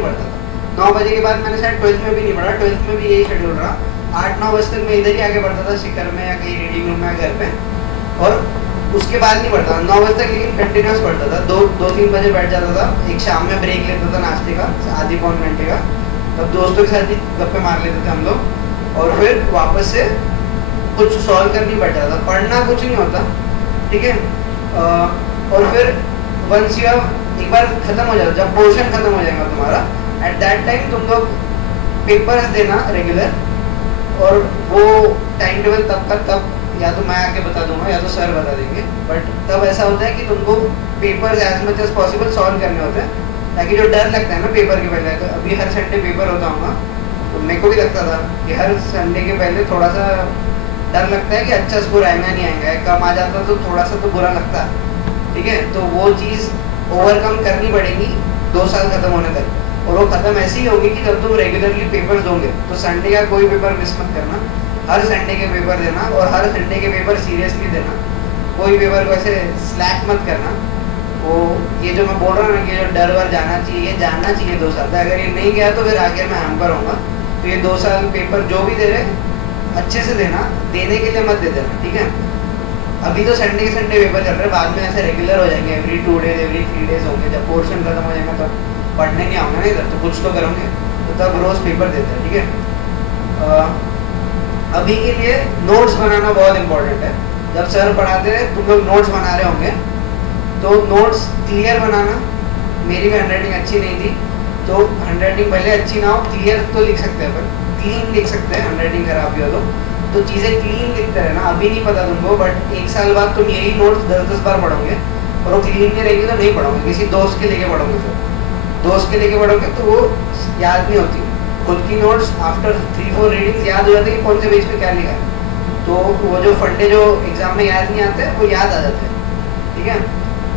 नहीं पढ़ता था। 9 बजे के बाद मैंने शायद 12th में भी नहीं पढ़ा, 12th में भी यही शेड्यूल रहा। 8-9 बजे तक मैं इधर ही आके पढ़ता था, शिखर में या कहीं रीडिंग रूम में घर पे, और उसके बाद नहीं पढ़ता था 9 बजे तक, लेकिन कंटिन्यूस पढ़ता था। 2-3 बजे बैठ जाता था, एक शाम में ब्रेक लेता था नाश्ते का आधी पौन घंटे का, तब दोस्तों के साथ ही गप्पे मार लेते थे हम लोग, और फिर वापस से कुछ सॉल्व करनी बैठ जाता था। पढ़ना कुछ नहीं होता, ठीक है। और फिर वंस यू एक बार खत्म हो जाता, जब पोर्शन खत्म हो जाएगा तुम्हारा, एट दैट टाइम तुम लोग पेपर्स देना रेगुलर, और वो टाइम टेबल तब तक तब या तो मैं आके बता दूंगा या तो सर बता देंगे, बट तब ऐसा होता है कि तुमको papers as much as possible solve करने होते हैं, ताकि जो डर लगता है ना पेपर के पहले, तो अभी हर संडे पेपर होता होगा, तो मेरे को भी लगता था कि हर संडे के पहले थोड़ा सा डर लगता है कि अच्छा स्कोर आएगा नहीं आएगा, कम आ जाता तो थोड़ा सा तो बुरा लगता, ठीक है। तो वो चीज़ ओवरकम करनी पड़ेगी 2 साल खत्म होने तक, और वो खत्म ऐसी होगी कि जब तुम रेगुलरली पेपर दोगे तो संडे का कोई पेपर मिस मत करना, हर संडे के पेपर देना, और हर संडे के पेपर सीरियसली देना, कोई पेपर को ऐसे स्लैक मत करना। वो ये जो मैं बोल रहा हूँ ना कि जो डर वर जाना चाहिए, ये जानना चाहिए 2 साल तक, अगर ये नहीं गया तो फिर आगे मैं हैम्पर होऊंगा। तो ये 2 साल पेपर जो भी दे रहे अच्छे से देना, देने के लिए मत दे देना, ठीक है। अभी तो संडे के संडे पेपर चल रहे हैं, बाद में ऐसे रेगुलर हो जाएंगे, एवरी 2 डेज एवरी 3 डेज होंगे, जब पोर्शन खत्म हो जाएगा तब पढ़ने नहीं आऊँगा ना इधर, तो कुछ तो करोगे, तो तब रोज़ पेपर देते हैं, ठीक है। अभी के लिए नोट्स बनाना बहुत इंपॉर्टेंट है। जब सर पढ़ाते हैं तुम लोग नोट्स बना रहे होंगे, तो नोट्स क्लियर बनाना। मेरी भी हैंडराइटिंग अच्छी नहीं थी, तो हैंडराइटिंग भले अच्छी ना हो, क्लियर तो लिख सकते हैं, पर क्लीन लिख सकते हैं, हैंडराइटिंग खराब भी हो तो चीज़ें क्लीन लिखते रहना। अभी नहीं पता तुमको, बट 1 साल बाद तुम यही नोट्स 10-10 बार पढ़ोगे, और वो क्लीन नहीं रहेगी तो नहीं पढ़ोगे, किसी दोस्त के लेके पढ़ोगे, फिर दोस्त के लेके पढ़ोगे तो वो याद नहीं होती। खुद की नोट्स आफ्टर 3-4 रीडिंग्स याद हो जाती है कि कौन से पेज पे क्या लिखा है, तो वो जो फंडे जो एग्जाम में याद नहीं आते वो याद आ जाते हैं, ठीक है।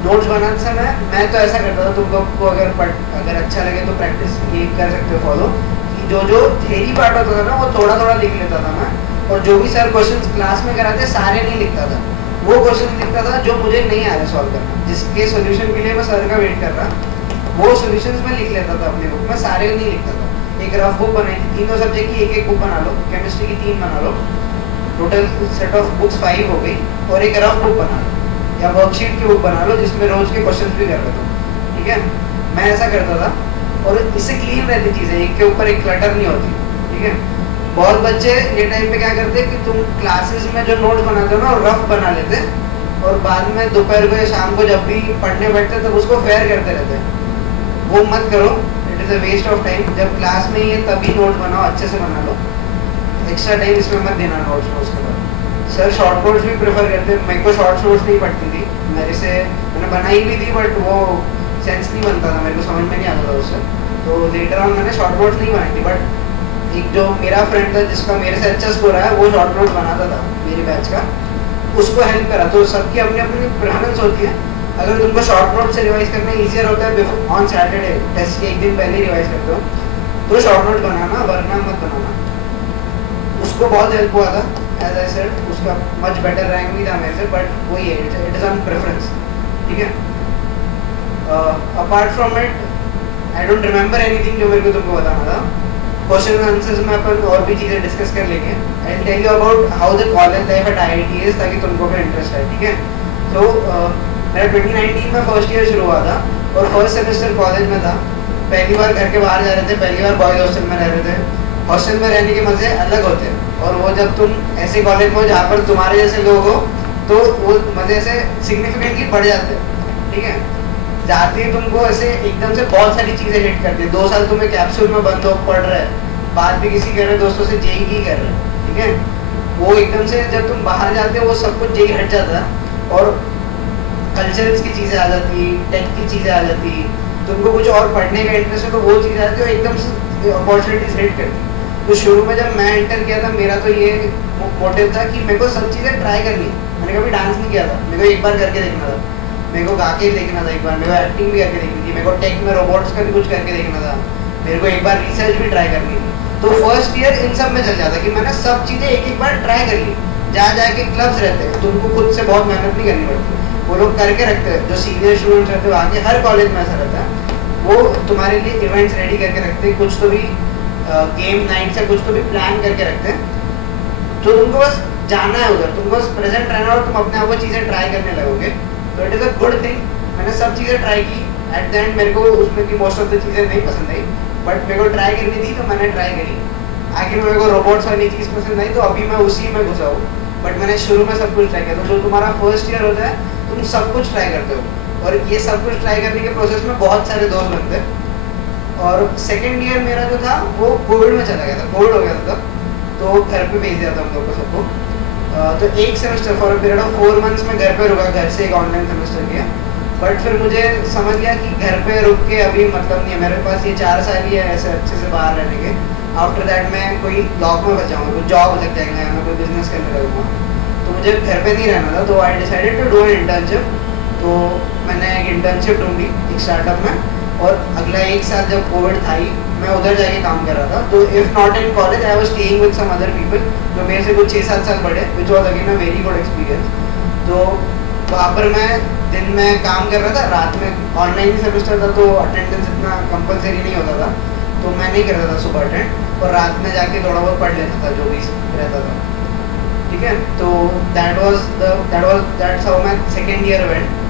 नोट्स बनाते समय मैं तो ऐसा करता था, तुम लोग को अगर अच्छा लगे तो प्रैक्टिस ये कर सकते हो फॉलो, कि जो थ्योरी पार्ट होता था ना वो थोड़ा थोड़ा लिख लेता था मैं, और जो भी सर क्वेश्चंस क्लास में कराते सारे नहीं लिखता था, वो क्वेश्चन लिखता था जो मुझे नहीं आ रहा सॉल्व करना, जिसके सोल्यूशन के लिए मैं सर का वेट कर रहा, वो सोल्यूशंस मैं लिख लेता था अपनी बुक में, सारे नहीं लिखता था। एक रफ बुक बनाई थी, तीनों सब्जेक्ट की एक बुक बना लो, केमिस्ट्री की 3 बना लो, टोटल सेट ऑफ बुक्स 5 हो गई, और एक रफ बुक बना लो या वर्कशीट की बुक बना लो जिसमें रोज के क्वेश्चन भी कर रहे हो, ठीक है। मैं ऐसा करता था, और इससे क्लीन रहती चीज़ें, एक के ऊपर एक क्लटर नहीं होती, ठीक है। बहुत बच्चे ये टाइम पे क्या करते कि तुम क्लासेस में जो नोट्स बनाते हो ना वो रफ बना लेते, और बाद में दोपहर को या शाम को जब भी पढ़ने बैठते तब उसको फेयर करते रहते हैं। वो मत करो, it is a waste of time. जब क्लास में ये तभी नोट्स बनाओ, अच्छे से बना लो, एक्स्ट्रा टाइम इसमें मत देना नोट्स में। उसके बाद सर शॉर्ट नोट्स भी प्रेफर करते हैं, मेरे को शॉर्ट नोट्स नहीं पढ़ती थी, मैंने बनाई भी थी, बट वो सेंस नहीं बनता था, मेरे को समझ में नहीं आता था उससे, तो लेटर ऑन मैंने शॉर्ट नोट्स नहीं बनाई थी। बट एक जो मेरा फ्रेंड था जिसका मेरे से अच्छा स्कोर आया, वो शॉर्ट नोट्स बनाता था मेरी बैच का, उसको हेल्प करा। तो सबकी अपनी अपनी प्रेफरेंस होती है। अगर तुमको शॉर्ट नोट से रिवाइज करना ईजियर होता है, ऑन सैटरडे टेस्ट के 1 दिन पहले रिवाइज करते हो, तो शॉर्ट नोट बनाना, वरना मत बनाना। उसको बहुत हेल्प हुआ था, एज आई सेड, उसका मच बेटर रैंक भी था मेरे से, बट वही है, इट इज़ ऑन प्रेफरेंस, ठीक है। Apart from it I don't remember anything जो मेरे को तुमको बताना था। क्वेश्चन आंसर्स में अपन और भी चीज़ें डिस्कस कर लेंगे। I will tell you about how the college life at IIT is, ताकि तुमको भी इंटरेस्ट है, ठीक है। तो मेरा 2019 में फर्स्ट ईयर शुरू हुआ था, और फर्स्ट सेमेस्टर कॉलेज में था। पहली बार घर के बाहर जा रहे थे, पहली बार बॉयज हॉस्टल में रह रहे थे। हॉस्टल में रहने के मज़े अलग होते हैं, और वो जब तुम ऐसे कॉलेज में हो जहाँ पर तुम्हारे जैसे लोग हो, तो वो मज़े से सिग्निफिकेंटली बढ़ जाते हैं, ठीक है। जाते ही तुमको ऐसे एकदम से बहुत सारी चीज़ें हिट करती है। 2 साल तुम्हें कैप्सूल में बंद हो पढ़ रहे, बात भी किसी कर रहे, दोस्तों से जेई की कर रहे, ठीक है। वो एकदम से जब तुम बाहर जाते हो वो सब कुछ जेई हट जाता है, और कल्चरल्स की चीज़ें आ जाती, टेक की चीज़ें आ जाती, तुमको कुछ और पढ़ने का इंटरेस्ट है तो वो चीज़ आती है, और एकदम से अपॉर्चुनिटीज हिट करती। तो शुरू में जब मैं एंटर किया था, मेरा तो ये मोटिव था कि मेरे को सब चीज़ें ट्राई करनी है। मैंने कभी डांस नहीं किया था, मेरे को एक बार करके देखना था, मेरे को गा के देखना था एक बार, मेरे को एक्टिंग भी करके देखनी थी, मेरे को टेक में रोबोट्स का भी कुछ करके देखना था, मेरे को एक बार रिसर्च भी ट्राई करनी थी। तो फर्स्ट ईयर इन सब में चल जाता कि मैंने सब चीज़ें एक बार ट्राई कर ली। जहाँ जाके क्लब्स रहते हैं, तुमको खुद से बहुत मेहनत नहीं करनी पड़ती, वो लोग करके रखते हैं, जो सीनियर स्टूडेंट्स रहते हैं आगे, हर कॉलेज में ऐसा रहता है। वो तुम्हारे लिए इवेंट्स रेडी करके रखते हैं, कुछ तो भी गेम नाइट से कुछ तो भी प्लान करके रखते हैं। तो तुमको बस जाना है उधर, तुमको बस प्रेजेंट रहना और तुम अपने आप वो चीज़ें ट्राई करने लगोगे। तो it is a good thing. मैंने सब चीज़ें ट्राई की। एट द एंड मेरे को उसमें की मोस्ट ऑफ द चीज़ें नहीं पसंद आई, बट मेरे को ट्राई करनी थी तो मैंने ट्राई करी। आखिर मेरे को रोबोट्स वाली चीज़ पसंद आई तो अभी मैं उसी में घुसा हूँ। बट मैंने शुरू में सब कुछ ट्राई किया। तो जो तुम्हारा फर्स्ट ईयर होता है तुम सब कुछ ट्राई करते हो, और ये सब कुछ ट्राई करने के प्रोसेस में बहुत सारे दोस्त बनते हैं। और सेकेंड ईयर मेरा जो था वो कोविड में चला गया था, कोविड हो गया था तब, तो घर पे भेज दिया था हम लोग को सबको। तो एक semester for period of 4 months में घर पे रुका, घर से एक ऑनलाइन सेमेस्टर किया। बट फिर मुझे समझ गया कि घर पे रुक के अभी मतलब नहीं है, मेरे पास ये 4 साल ही है ऐसे अच्छे से बाहर रहने के। आफ्टर दैट मैं कोई लॉक में बच जाऊँगा, कोई जॉब लग जाएगा या मैं कोई बिजनेस करने लगूँगा, तो मुझे घर पे नहीं रहना था। तो I decided to do an internship. तो मैंने एक इंटर्नशिप ढूंढी एक स्टार्टअप में, और अगला 1 साल जब कोविड था ही मैं उधर जाके काम कर रहा था। तो if not in college I was staying with some other people जो मेरे से कुछ 6-7 साल बड़े, which was again a very good experience. तो वहाँ पर मैं दिन में काम कर रहा था, रात में ऑनलाइन सेमेस्टर था तो अटेंडेंस इतना कंपलसरी नहीं होता था, तो मैं नहीं करता था सुबह अटेंड, और रात में जाके थोड़ा बहुत पढ़ लेता था जो भी रहता था। ठीक है, तो that's how my second year went.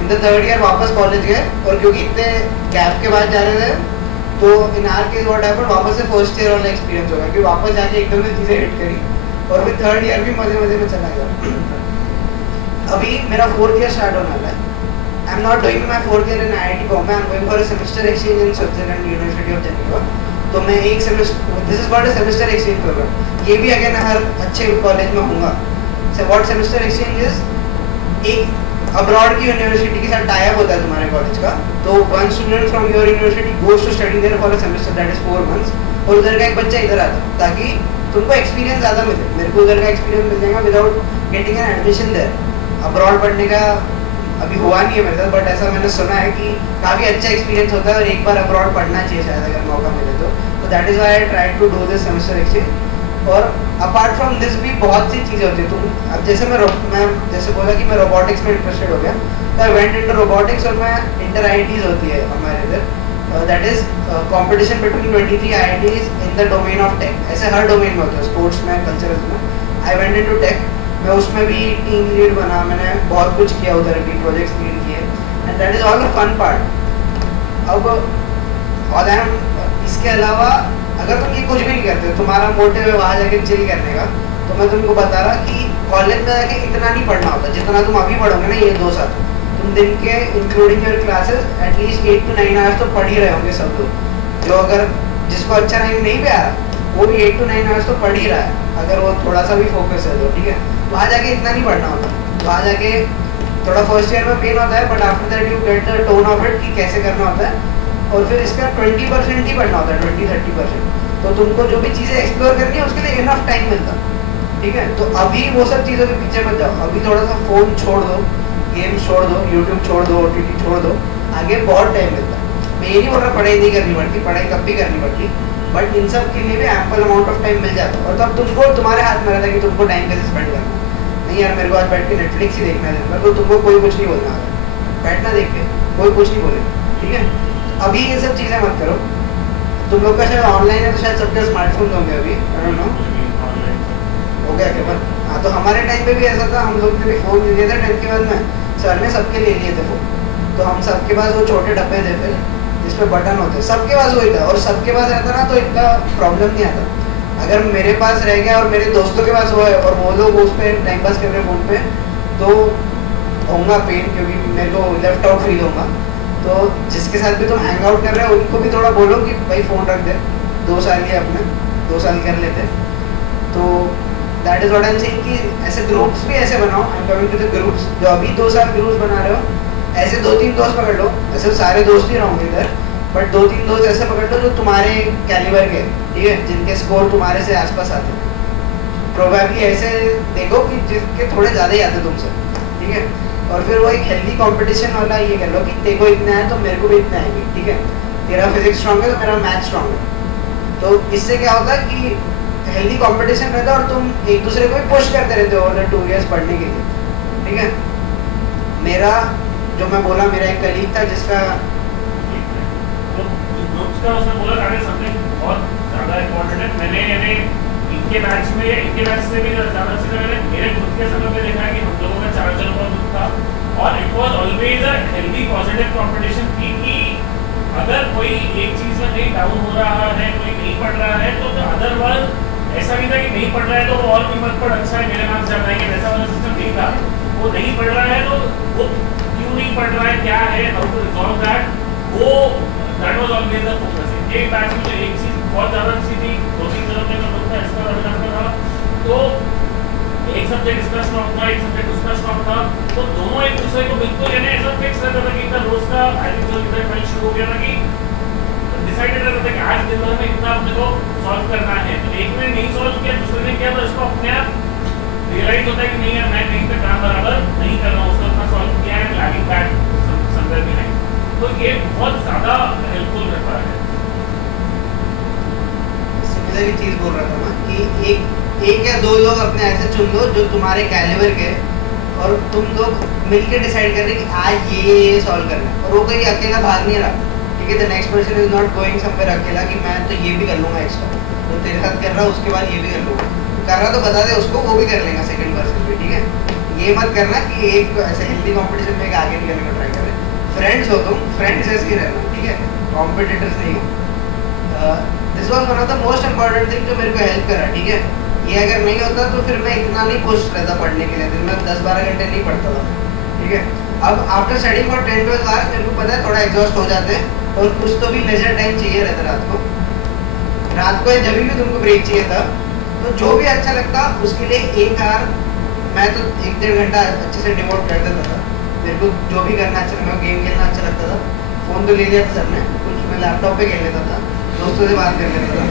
In the third year वापस कॉलेज गए, और क्योंकि इतने गैप के बाद जा रहे थे तो इन आर केस व्हाट हैपेंड, वापस से फर्स्ट ईयर वाला एक्सपीरियंस होगा कि वापस जाके एकदम से चीज़ें हिट करी, और फिर थर्ड ईयर भी मजे मजे में चला गया। अभी मेरा 4th ईयर स्टार्ट होने वाला है। I am not doing my 4th year in IIT Bombay, I am going for a semester exchange in Switzerland, university of Geneva. तो मैं एक semester, this is what a semester exchange programme, ये भी again हर अच्छे कॉलेज में होगा। So what semester exchange is, एक अब्रॉड की यूनिवर्सिटी के साथ टाई अप होता है तुम्हारे कॉलेज का। तो one student from your university goes to study there for a semester, that is 4 months, और उधर का एक बच्चा इधर आता है ताकि तुमको एक्सपीरियंस ज़्यादा मिले। मेरे को उधर का एक्सपीरियंस मिल जाएगा without getting an admission there. Abroad पढ़ने का अभी हुआ नहीं है मेरे साथ, बट ऐसा मैंने सुना है कि काफ़ी अच्छा एक्सपीरियंस होता है, और एक बार अब्रॉड पढ़ना चाहिए शायद अगर मौका मिले तो that is why I try to do this semester exchange. और अपार्ट फ्रॉम दिस भी बहुत सी चीज़ें होती है। तुम अब जैसे मैं जैसे बोला कि मैं रोबोटिक्स में इंटरेस्टेड हो गया, तो आई वेंट इनटू रोबोटिक्स, और मैं इंटर IITs होती है हमारे इधर, that is competition between 23 IITs in the domain of tech. ऐसे हर डोमेन में होता है, स्पोर्ट्स में, कल्चरल में। आई वेंट इनटू टेक, मैं उसमें भी टीम लीड बना, मैंने बहुत कुछ किया उधर भी, प्रोजेक्ट्स लीड किए, and that is all a fun part. अब और इसके अलावा अगर तुम ये कुछ भी नहीं करते, तुम्हारा मोटिव है वहाँ जाके चिल करने का, तो मैं तुमको बता रहा कि कॉलेज में जाके इतना नहीं पढ़ना होता जितना तुम अभी पढ़ोगे ना ये 2 साल। तुम दिन के including your classes at least 8 to 9 hours तो पढ़ ही रहे होंगे सब लोग। जो अगर जिसको अच्छा नहीं भी आ रहा वो भी 8 to 9 आवर्स तो पढ़ ही रहा है, अगर वो थोड़ा सा भी फोकस है तो। ठीक है, वहाँ जाके इतना नहीं पढ़ना होता, वहाँ जाके थोड़ा फर्स्ट ईयर में पेन होता है, but after that you get the tone of it कि कैसे करना होता है। और फिर इसका 20% ही पढ़ना होता है, 20-30%। तो तुमको जो भी चीज़ें एक्सप्लोर करनी है उसके लिए इनफ टाइम मिलता। ठीक है, तो अभी वो सब चीज़ों के पीछे मत जाओ। अभी थोड़ा सा फ़ोन छोड़ दो, गेम छोड़ दो, यूट्यूब छोड़ दो, OTT छोड़ दो, आगे बहुत टाइम मिलता है। मैं ये नहीं बोल रहा पढ़ाई नहीं करनी पड़ती, पढ़ाई कब भी करनी पड़ती, बट इन सब के लिए भी एम्पल अमाउंट ऑफ टाइम मिल जाता है। और तब तुमको तुम्हारे हाथ में रहता है कि तुमको टाइम कैसे स्पेंड करना। नहीं यार मेरे को आज बैठ के नेटफ्लिक्स ही देखना है, तो तुमको कोई कुछ नहीं बोलना है, बैठना देख के कोई कुछ नहीं बोलेगा। ठीक है, अभी ये सब चीज़ें मत करो। तुम लोग का शायद ऑनलाइन है तो शायद सबके स्मार्टफोन होंगे अभी, आई डोंट नो हो गया क्या? हाँ, तो हमारे टाइम पे भी ऐसा था, हम लोग ने भी फ़ोन लिए थे 10th के बाद में, सर ने सबके ले लिए थे फ़ोन। तो हम सबके पास वो छोटे डब्बे थे फिर जिस पे बटन होते, सबके पास वही था, और सबके पास रहता ना तो इतना प्रॉब्लम नहीं आता। अगर मेरे पास रह गया और मेरे दोस्तों के पास वो है और वो लोग उस पर टाइम पास कर रहे हैं फ़ोन पे, तो होगा पेन, क्योंकि मेरे को लेफ्ट आउट फील होगा। तो जिसके साथ भी तुम हैंग आउट कर रहे हो उनको भी थोड़ा बोलो कि भाई फ़ोन रख दे, 2 साल के अपने 2 साल कर लेते। तो that is what I am saying कि ऐसे ग्रुप्स भी ऐसे बनाओ। I am coming to the groups, जो अभी 2 साल ग्रुप्स बना रहे हो, ऐसे 2-3 दोस्त पकड़ लो। ऐसे सारे दोस्त ही रहोगे इधर, बट 2-3 दोस्त ऐसे पकड़ लो जो तुम्हारे कैलिबर के, ठीक है, जिनके स्कोर तुम्हारे से आसपास आते हैं। प्रोबेबली ऐसे देखो कि जिसके थोड़े ज़्यादा ही आते तुमसे, ठीक है। और फिर वो एक हेल्दी कंपटीशन वाला ये कर लो कि देखो इतना है तो मेरे को भी इतना आएंगे, ठीक है। तेरा फिजिक्स स्ट्रॉन्ग है तो मेरा मैथ स्ट्रॉन्ग है। तो इससे क्या होता है कि हेल्दी कंपटीशन रहता है और तुम एक दूसरे को भी पुश करते रहते हो ओवर 2 इयर्स पढ़ने के लिए, ठीक है। मेरा जो मैं बोला, मेरा एक कलीग था जिसका उसका उसने बोला अरे समथिंग बहुत ज़्यादा इम्पोर्टेंट है। मैंने इनके बैच में, इनके बैच से भी ज़्यादा चीज़ें मैंने मेरे खुद के समय पे देखा है कि हम लोगों का चार्जर बहुत कुछ था, और it was always a healthy positive competition थी कि अगर कोई एक चीज़ में कहीं डाउन हो रहा है, कोई नहीं पढ़ रहा है, तो अदर वर्ड ऐसा नहीं था कि नहीं पढ़ रहा है तो वो और भी मत पढ़, अच्छा है मेरे नाम से आ जाएंगे, वैसा वाला सिस्टम नहीं था। वो नहीं पढ़ रहा है तो वो क्यों नहीं पढ़ रहा है, क्या है, हाउ टू रिजॉल्व दैट, वो that was always the focus. एक बैच में जो एक चीज़ बहुत ज़्यादा अच्छी थी, 2-3 जगह पे मैं था, इसका लग जाता था, तो एक सब्जेक्ट इसका स्ट्रॉन्ग था, एक सब्जेक्ट उसका स्ट्रॉन्ग था, तो दोनों एक दूसरे को बिल्कुल यानी ऐसा फिक्स रहता था कि इतना रोज का आई थिंक जो इतना कल शुरू हो गया था कि डिसाइडेड रहता था कि आज दिन भर में इतना अपने को सॉल्व करना है। तो एक ने नहीं सॉल्व किया, दूसरे ने किया, तो इसको अपने आप रियलाइज होता है कि नहीं यार मैं कहीं पे काम बराबर नहीं कर रहा हूँ, उसको इतना सॉल्व किया है, लैगिंग बैक समवेयर बिहाइंड। तो ये बहुत ज़्यादा हेल्पफुल रहता है। सिमिलर चीज़ बोल रहा था मैं कि एक या दो लोग अपने ऐसे चुन लो जो तुम्हारे कैलिबर के, और तुम लोग मिलके डिसाइड कर रहे कि आज ये सॉल्व करना है, और वो कहीं अकेला भाग नहीं रहा, ठीक है। The next person is not going somewhere अकेला कि मैं तो ये भी कर लूँगा एक्स्ट्रा, तो तेरे साथ कर रहा उसके बाद ये भी कर लूँगा, कर रहा तो बता दे उसको, वो भी कर लेगा सेकंड पर्सन भी, ठीक है। ये मत करना कि एक ऐसे हेल्दी कॉम्पिटिशन में एक आगे निकलने का ट्राई करें। फ्रेंड्स हो तुम, फ्रेंड्स जैसे ही रहना, ठीक है, कॉम्पिटिटर्स नहीं हो। This was one of the most important thing जो मेरे को हेल्प करा, ठीक है। ये अगर नहीं होता तो फिर मैं इतना नहीं पुश रहता पढ़ने के लिए, दिन में 10-12 घंटे नहीं पढ़ता था, ठीक है। अब आफ्टर स्टडिंग फॉर 10-12 आवर्स मेरे को पता है थोड़ा एग्जॉस्ट हो जाते हैं, और कुछ तो भी लेजर टाइम चाहिए रहता रात को जब भी तुमको ब्रेक चाहिए था, तो जो भी अच्छा लगता उसके लिए एक आवर मैं तो 1-1.5 घंटा अच्छे से डिवोट कर देता था। मेरे को जो भी करना अच्छा, मेरे को गेम खेलना अच्छा लगता था, फ़ोन तो ले लिया था सर ने, कुछ मैं लैपटॉप पे खेल लेता था, दोस्तों से बात कर लेता था,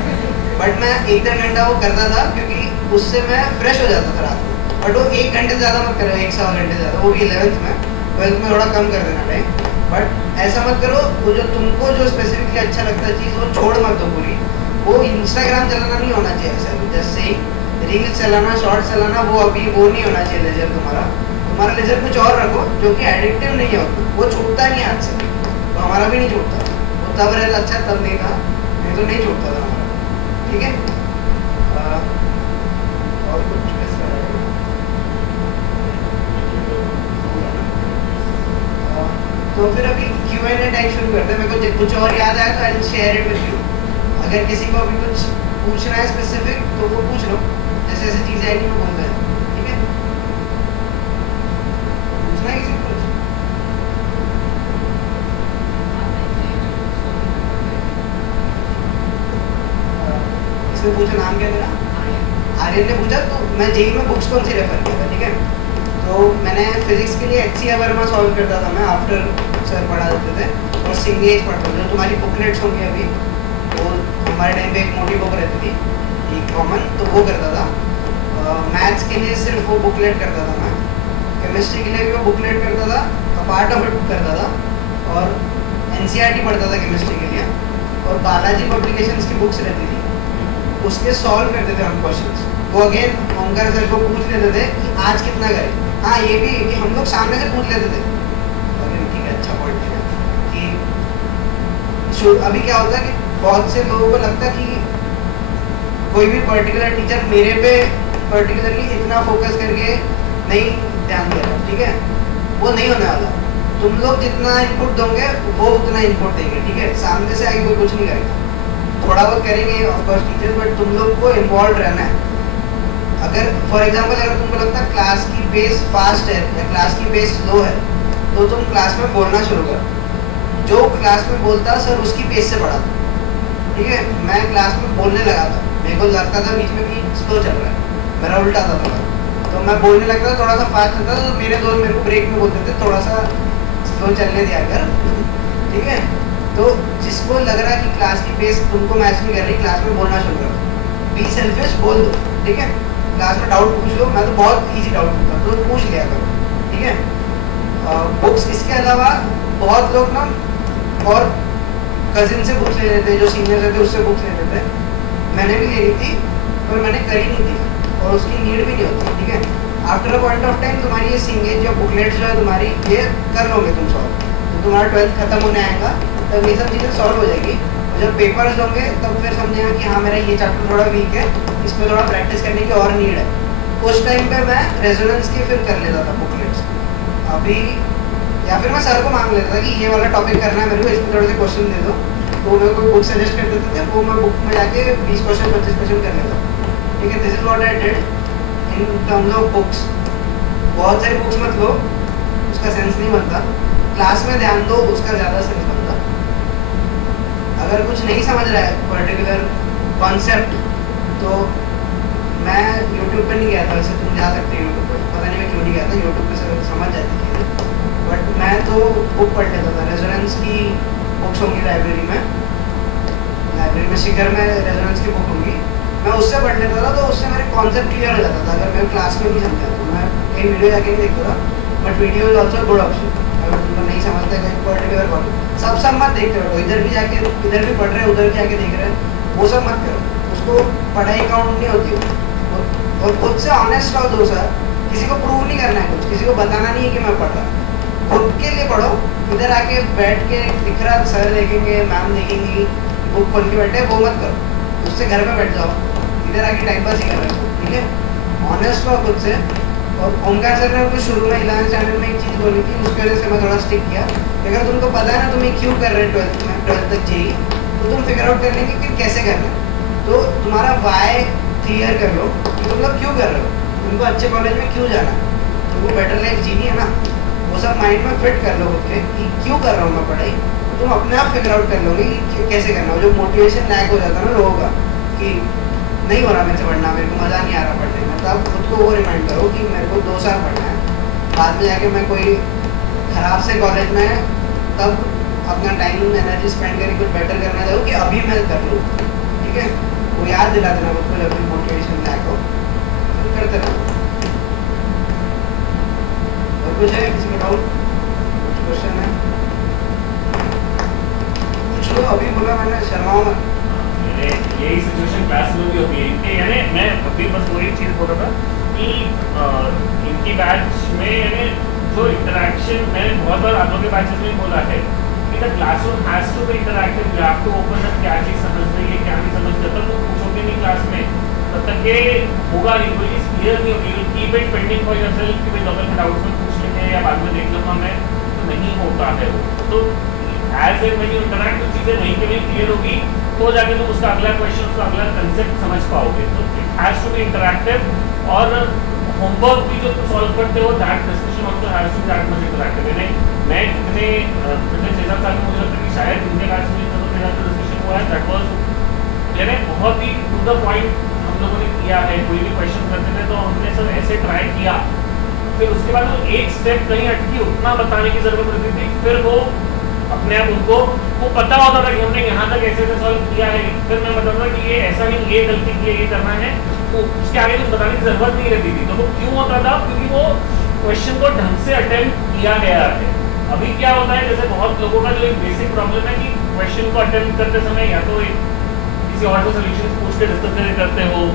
बट मैं 1-1.5 घंटा वो करता था क्योंकि उससे मैं फ्रेश हो जाता था रात को। बट वो 1 घंटे से ज़्यादा मत करो, 1-1.25 घंटे ज़्यादा, वो भी 11th में, 12th में थोड़ा कम कर देना टाइम, बट ऐसा मत करो। वो जो तुमको जो स्पेसिफिकली अच्छा लगता है चीज़, वो छोड़ मत दो पूरी। वो इंस्टाग्राम चलाना नहीं होना चाहिए ऐसा, जैसे रील्स चलाना, शॉर्ट्स चलाना, वो अभी वो नहीं होना चाहिए लेजर तुम्हारा लेजर कुछ और रखो जो कि एडिक्टिव नहीं हो, वो छूटता नहीं हाथ से, तो हमारा भी नहीं छूटता, वो तब रहता अच्छा तब नहीं था, नहीं तो नहीं छूटता था हमारा, ठीक है। और कुछ कैसा है? तो फिर अभी Q&A टाइप शुरू करते हैं। मेरे को कुछ और याद आया तो I share it with you. अगर किसी को अभी कुछ पूछना है स्पेसिफिक तो वो पूछ लो, जैसे ऐसी चीज़ें आएंगी मैं बोलता है, ठीक है। पूछना है किसी को कुछ? इसने पूछा नाम क्या तेरा? आर्यन ने पूछा। तो मैं जेई में बुक्स कौन सी रेफर किया था, ठीक है। तो मैंने फिजिक्स के लिए HCA वर्मा सॉल्व करता था मैं, आफ्टर सर पढ़ा देते थे, और सिंगेज पढ़ता था। जो तुम्हारी बुकलेट्स होंगी अभी, वो हमारे टाइम पे एक मोटी बुक रहती थी कॉमन, तो वो करता था। मैथ्स के लिए सिर्फ वो बुकलेट करता था मैं, केमिस्ट्री के लिए भी वो बुकलेट करता था, पार्ट ऑफ इट करता था, और NCERT पढ़ता था केमिस्ट्री के लिए, और बालाजी पब्लिकेशंस की बुक्स रहती थी, उसके सॉल्व करते थे हम क्वेश्चंस। वो अगेन ओमकार सर को पूछ लेते थे कि आज कितना करें। हाँ, ये भी कि हम लोग सामने से पूछ लेते थे, ठीक है, अच्छा पॉइंट है कि अभी क्या होता है कि बहुत से लोगों को लगता है कि कोई भी पर्टिकुलर टीचर मेरे पे पर्टिकुलरली इतना फोकस करके नहीं ध्यान दे रहा, ठीक है, वो नहीं होने वाला। तुम लोग जितना इनपुट दोगे वो उतना इनपुट देंगे, ठीक है। सामने से आगे कोई कुछ नहीं करेगा, थोड़ा बहुत करेंगे ऑफकोर्स टीचर, बट तुम लोग को इन्वॉल्व रहना है। अगर फॉर एग्जांपल अगर तुमको लगता है क्लास की पेस फास्ट है या क्लास की पेस स्लो है, तो तुम क्लास में बोलना शुरू करो। जो क्लास में बोलता सर उसकी पेस से पढ़ाता, ठीक है। मैं क्लास में बोलने लगा था, मेरे को लगता था बीच में कि स्लो चल रहा है, मेरा उल्टा था थोड़ा, तो मैं बोलने लगता था, थोड़ा सा फास्ट चलता था, तो मेरे दोस्त मेरे को ब्रेक में बोलते थे थोड़ा सा स्लो चलने दिया कर, ठीक है। तो जिसको लग रहा है कि क्लास की पेस तुमको मैच नहीं कर रही, क्लास में बोलना शुरू करो, बी सेल्फिश, बोल दो, ठीक है। क्लास में डाउट पूछ लो, मैं तो बहुत इजी डाउट पूछता हूँ, तो पूछ लिया करो, ठीक है। बुक्स इसके अलावा बहुत लोग ना और कजिन से बुक्स ले लेते, जो सीनियर रहते उससे बुक्स ले लेते, मैंने भी ले ली थी पर मैंने करी नहीं थी और उसकी नीड भी नहीं होती, ठीक है। After a point of time तुम्हारी ये सिंगेज या बुकलेट्स जो है तुम्हारी, ये कर लोगे तुम सॉल्व, तो तुम्हारा 12th खत्म होने आएगा तब ये सब चीज़ें सॉल्व हो जाएगी। जब पेपर्स होंगे तब फिर समझेगा कि हाँ मेरा ये चैप्टर थोड़ा वीक है, इसमें थोड़ा प्रैक्टिस करने की और नीड है। उस टाइम पे मैं रेजोनेंस की फिर कर लेता था बुकलेट्स। अभी या फिर मैं सर को मांग लेता था कि ये वाला टॉपिक करना है मेरे को, इसमें थोड़े से क्वेश्चन दे दो, तो मेरे को बुक सजेस्ट कर देते थे, वो मैं बुक में जाके 20 क्वेश्चन 25 क्वेश्चन कर लेता। ठीक है, this is what I did in terms of books. बहुत सारी बुक्स मत लो, उसका सेंस नहीं बनता। क्लास में ध्यान दो, उसका ज़्यादा सेंस बनता। अगर कुछ नहीं समझ रहा है पर्टिकुलर कॉन्सेप्ट, तो मैं यूट्यूब पे नहीं गया था, वैसे तुम जा सकते हो यूट्यूब पे, पता नहीं मैं क्यों नहीं गया था, यूट्यूब पे से समझ जाती थी। बट मैं तो बुक पढ़ लेता था, रेजोनेंस की बुक्स होंगी लाइब्रेरी में शिखर में रेजोनेंस की बुक होंगी, मैं उससे पढ़ लेता था, तो उससे मेरे कॉन्सेप्ट क्लियर हो जाता था। अगर मैं क्लास में नहीं समझा तो मैं कहीं वीडियो जाके नहीं देखता था, but video is also good option. अगर तुमको नहीं समझता कोई पर्टिकुलर कॉन्सेप्ट, सब मत देखते रहो, इधर भी जाके इधर भी पढ़ रहे हो, उधर भी जाके देख रहे हैं, वो सब मत करो, उसको पढ़ाई काउंट नहीं होती वो। और खुद से ऑनेस्ट रहो दो सर, किसी को प्रूव नहीं करना है कुछ, किसी को बताना नहीं है कि मैं पढ़ रहा, खुद के लिए पढ़ो। इधर आके बैठ के दिख रहा सर देखेंगे मैम देखेंगी बुक खोल के बैठे, वो मत करो, उससे घर पे बैठ जाओ, इधर आके टाइम पास ही कर रहे हो। ठीक है, ऑनेस्ट रहो खुद से। और ओमकार सर ने मुझे शुरू में 11th स्टैंडर्ड में एक चीज़ बोली थी, उसकी वजह से मैं थोड़ा स्टिक किया। अगर तुमको पता है ना तुम्हें क्यों कर रहे हैं 12th तक चाहिए, तो तुम फिगर आउट कर लेंगे कि कैसे करना है। तो तुम्हारा वाई क्लियर कर लो कि तुम लोग क्यों कर रहे हो, तुमको अच्छे कॉलेज में क्यों जाना है, तुमको बेटर लाइफ जीनी है ना, वो सब माइंड में फिट कर लो खुद के कि क्यों कर रहा हूँ मैं पढ़ाई। तो तुम अपने आप फिगर आउट कर लोगे कि कैसे करना है। जो मोटिवेशन लैक हो जाता है ना लोगों का कि नहीं हो रहा मेरे से पढ़ना, मेरे को मज़ा नहीं आ रहा पढ़ने में, तब खुद को वो रिमाइंड करो कि मेरे को 2 साल पढ़ना है, बाद में जाके मैं कोई ख़राब से कॉलेज में तब अपना टाइम एनर्जी स्पेंड करके कुछ बेटर करना चाहूँ कि अभी मैं कर लूँ। ठीक है, वो याद दिला देना खुद को जब भी मोटिवेशन लैक हो, तो करते रहो। और कुछ है किसी को डाउट, कुछ क्वेश्चन है पूछ लो, अभी बोला मैंने, शर्माओ मत। यही सिचुएशन क्लास में भी होती है इनके, यानी मैं अभी बस वही चीज़ बोल रहा था कि इनकी बैच में यानी जो इंटरेक्शन मैंने बहुत बार आप लोगों के बैचेस में बोला है कि the classroom has to be interactive, you have to open up क्या चीज़ समझ रही है क्या नहीं समझ, जब तक वो पूछोगे नहीं क्लास में तब तक ये होगा नहीं, कोई चीज़ क्लियर नहीं होगी, you keep it pending for yourself कि भाई लोकल में डाउट्स में पूछ लेंगे या बाद में देख लूँगा मैं, तो नहीं होता है वो। तो as a when you interact तो चीज़ें वहीं के वहीं क्लियर होगी, तो जाके तुम उसका अगला क्वेश्चन उसका अगला कंसेप्ट समझ पाओगे। तो it has to be interactive, और होमवर्क भी जो तुम सॉल्व करते हो that discussion also has to be that much interactive. यानी मैं इतने पिछले 6-7 साल में मुझे लगता है कि शायद इनके क्लास में जो मेरा जो डिस्कशन हुआ है दैट वाज यानी बहुत ही टू द पॉइंट हम लोगों ने किया है। कोई भी क्वेश्चन करते थे तो हमने सब ऐसे ट्राई किया, फिर उसके बाद वो एक स्टेप कहीं अटकी उतना बताने की ज़रूरत पड़ती थी, फिर वो अपने आप उनको वो पता होता था कि हमने यहाँ तक ऐसे ऐसे सॉल्व किया है, फिर मैं बताता था कि ये ऐसा नहीं, ये गलती की है, ये करना है, तो उसके आगे कुछ बताने की ज़रूरत नहीं रहती थी। तो वो क्यों होता था, क्योंकि वो क्वेश्चन को ढंग से अटेम्प्ट किया गया है। अभी क्या होता है, जैसे बहुत लोगों का जो एक बेसिक प्रॉब्लम है कि क्वेश्चन को अटेम्प्ट करते समय या तो किसी और से सोल्यूशन पूछ के डिस्कस करते हो,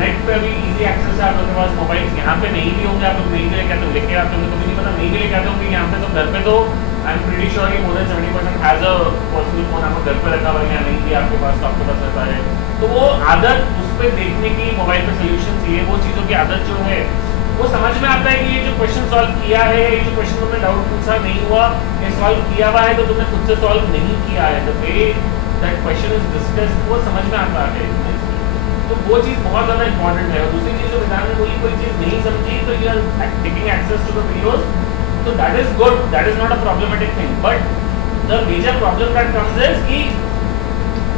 नेट पे अभी इजी एक्सेस है आप लोगों के पास, मोबाइल यहाँ पे नहीं भी होंगे, आप लोग नहीं भी लेके आते हो, लेके आते हो, कभी नहीं पता नहीं भी लेके आते होंगे यहाँ पे, तो घर पे तो आई एम प्रीटी श्योर कि more than 70% has a personal phone आपको घर पे रखा हुआ है, या नहीं भी आपके पास तो आपके पास रहता है। तो वो आदत उस पर देखने की, मोबाइल पे सोल्यूशन ये वो चीज़ों की आदत जो है वो समझ में आता है कि ये जो क्वेश्चन सॉल्व किया है, ये जो क्वेश्चन तुमने डाउट पूछा नहीं हुआ, ये सॉल्व किया हुआ है तो तुमने खुद से सॉल्व नहीं किया है, the way that question is discussed वो समझ में आता है। तो वो चीज़ बहुत ज़्यादा इंपॉर्टेंट है। और दूसरी चीज़ जो विधान ने बोली, कोई चीज़ नहीं समझी तो you are taking access to the videos, तो that is good, that is not a problematic thing, but the major problem that comes is कि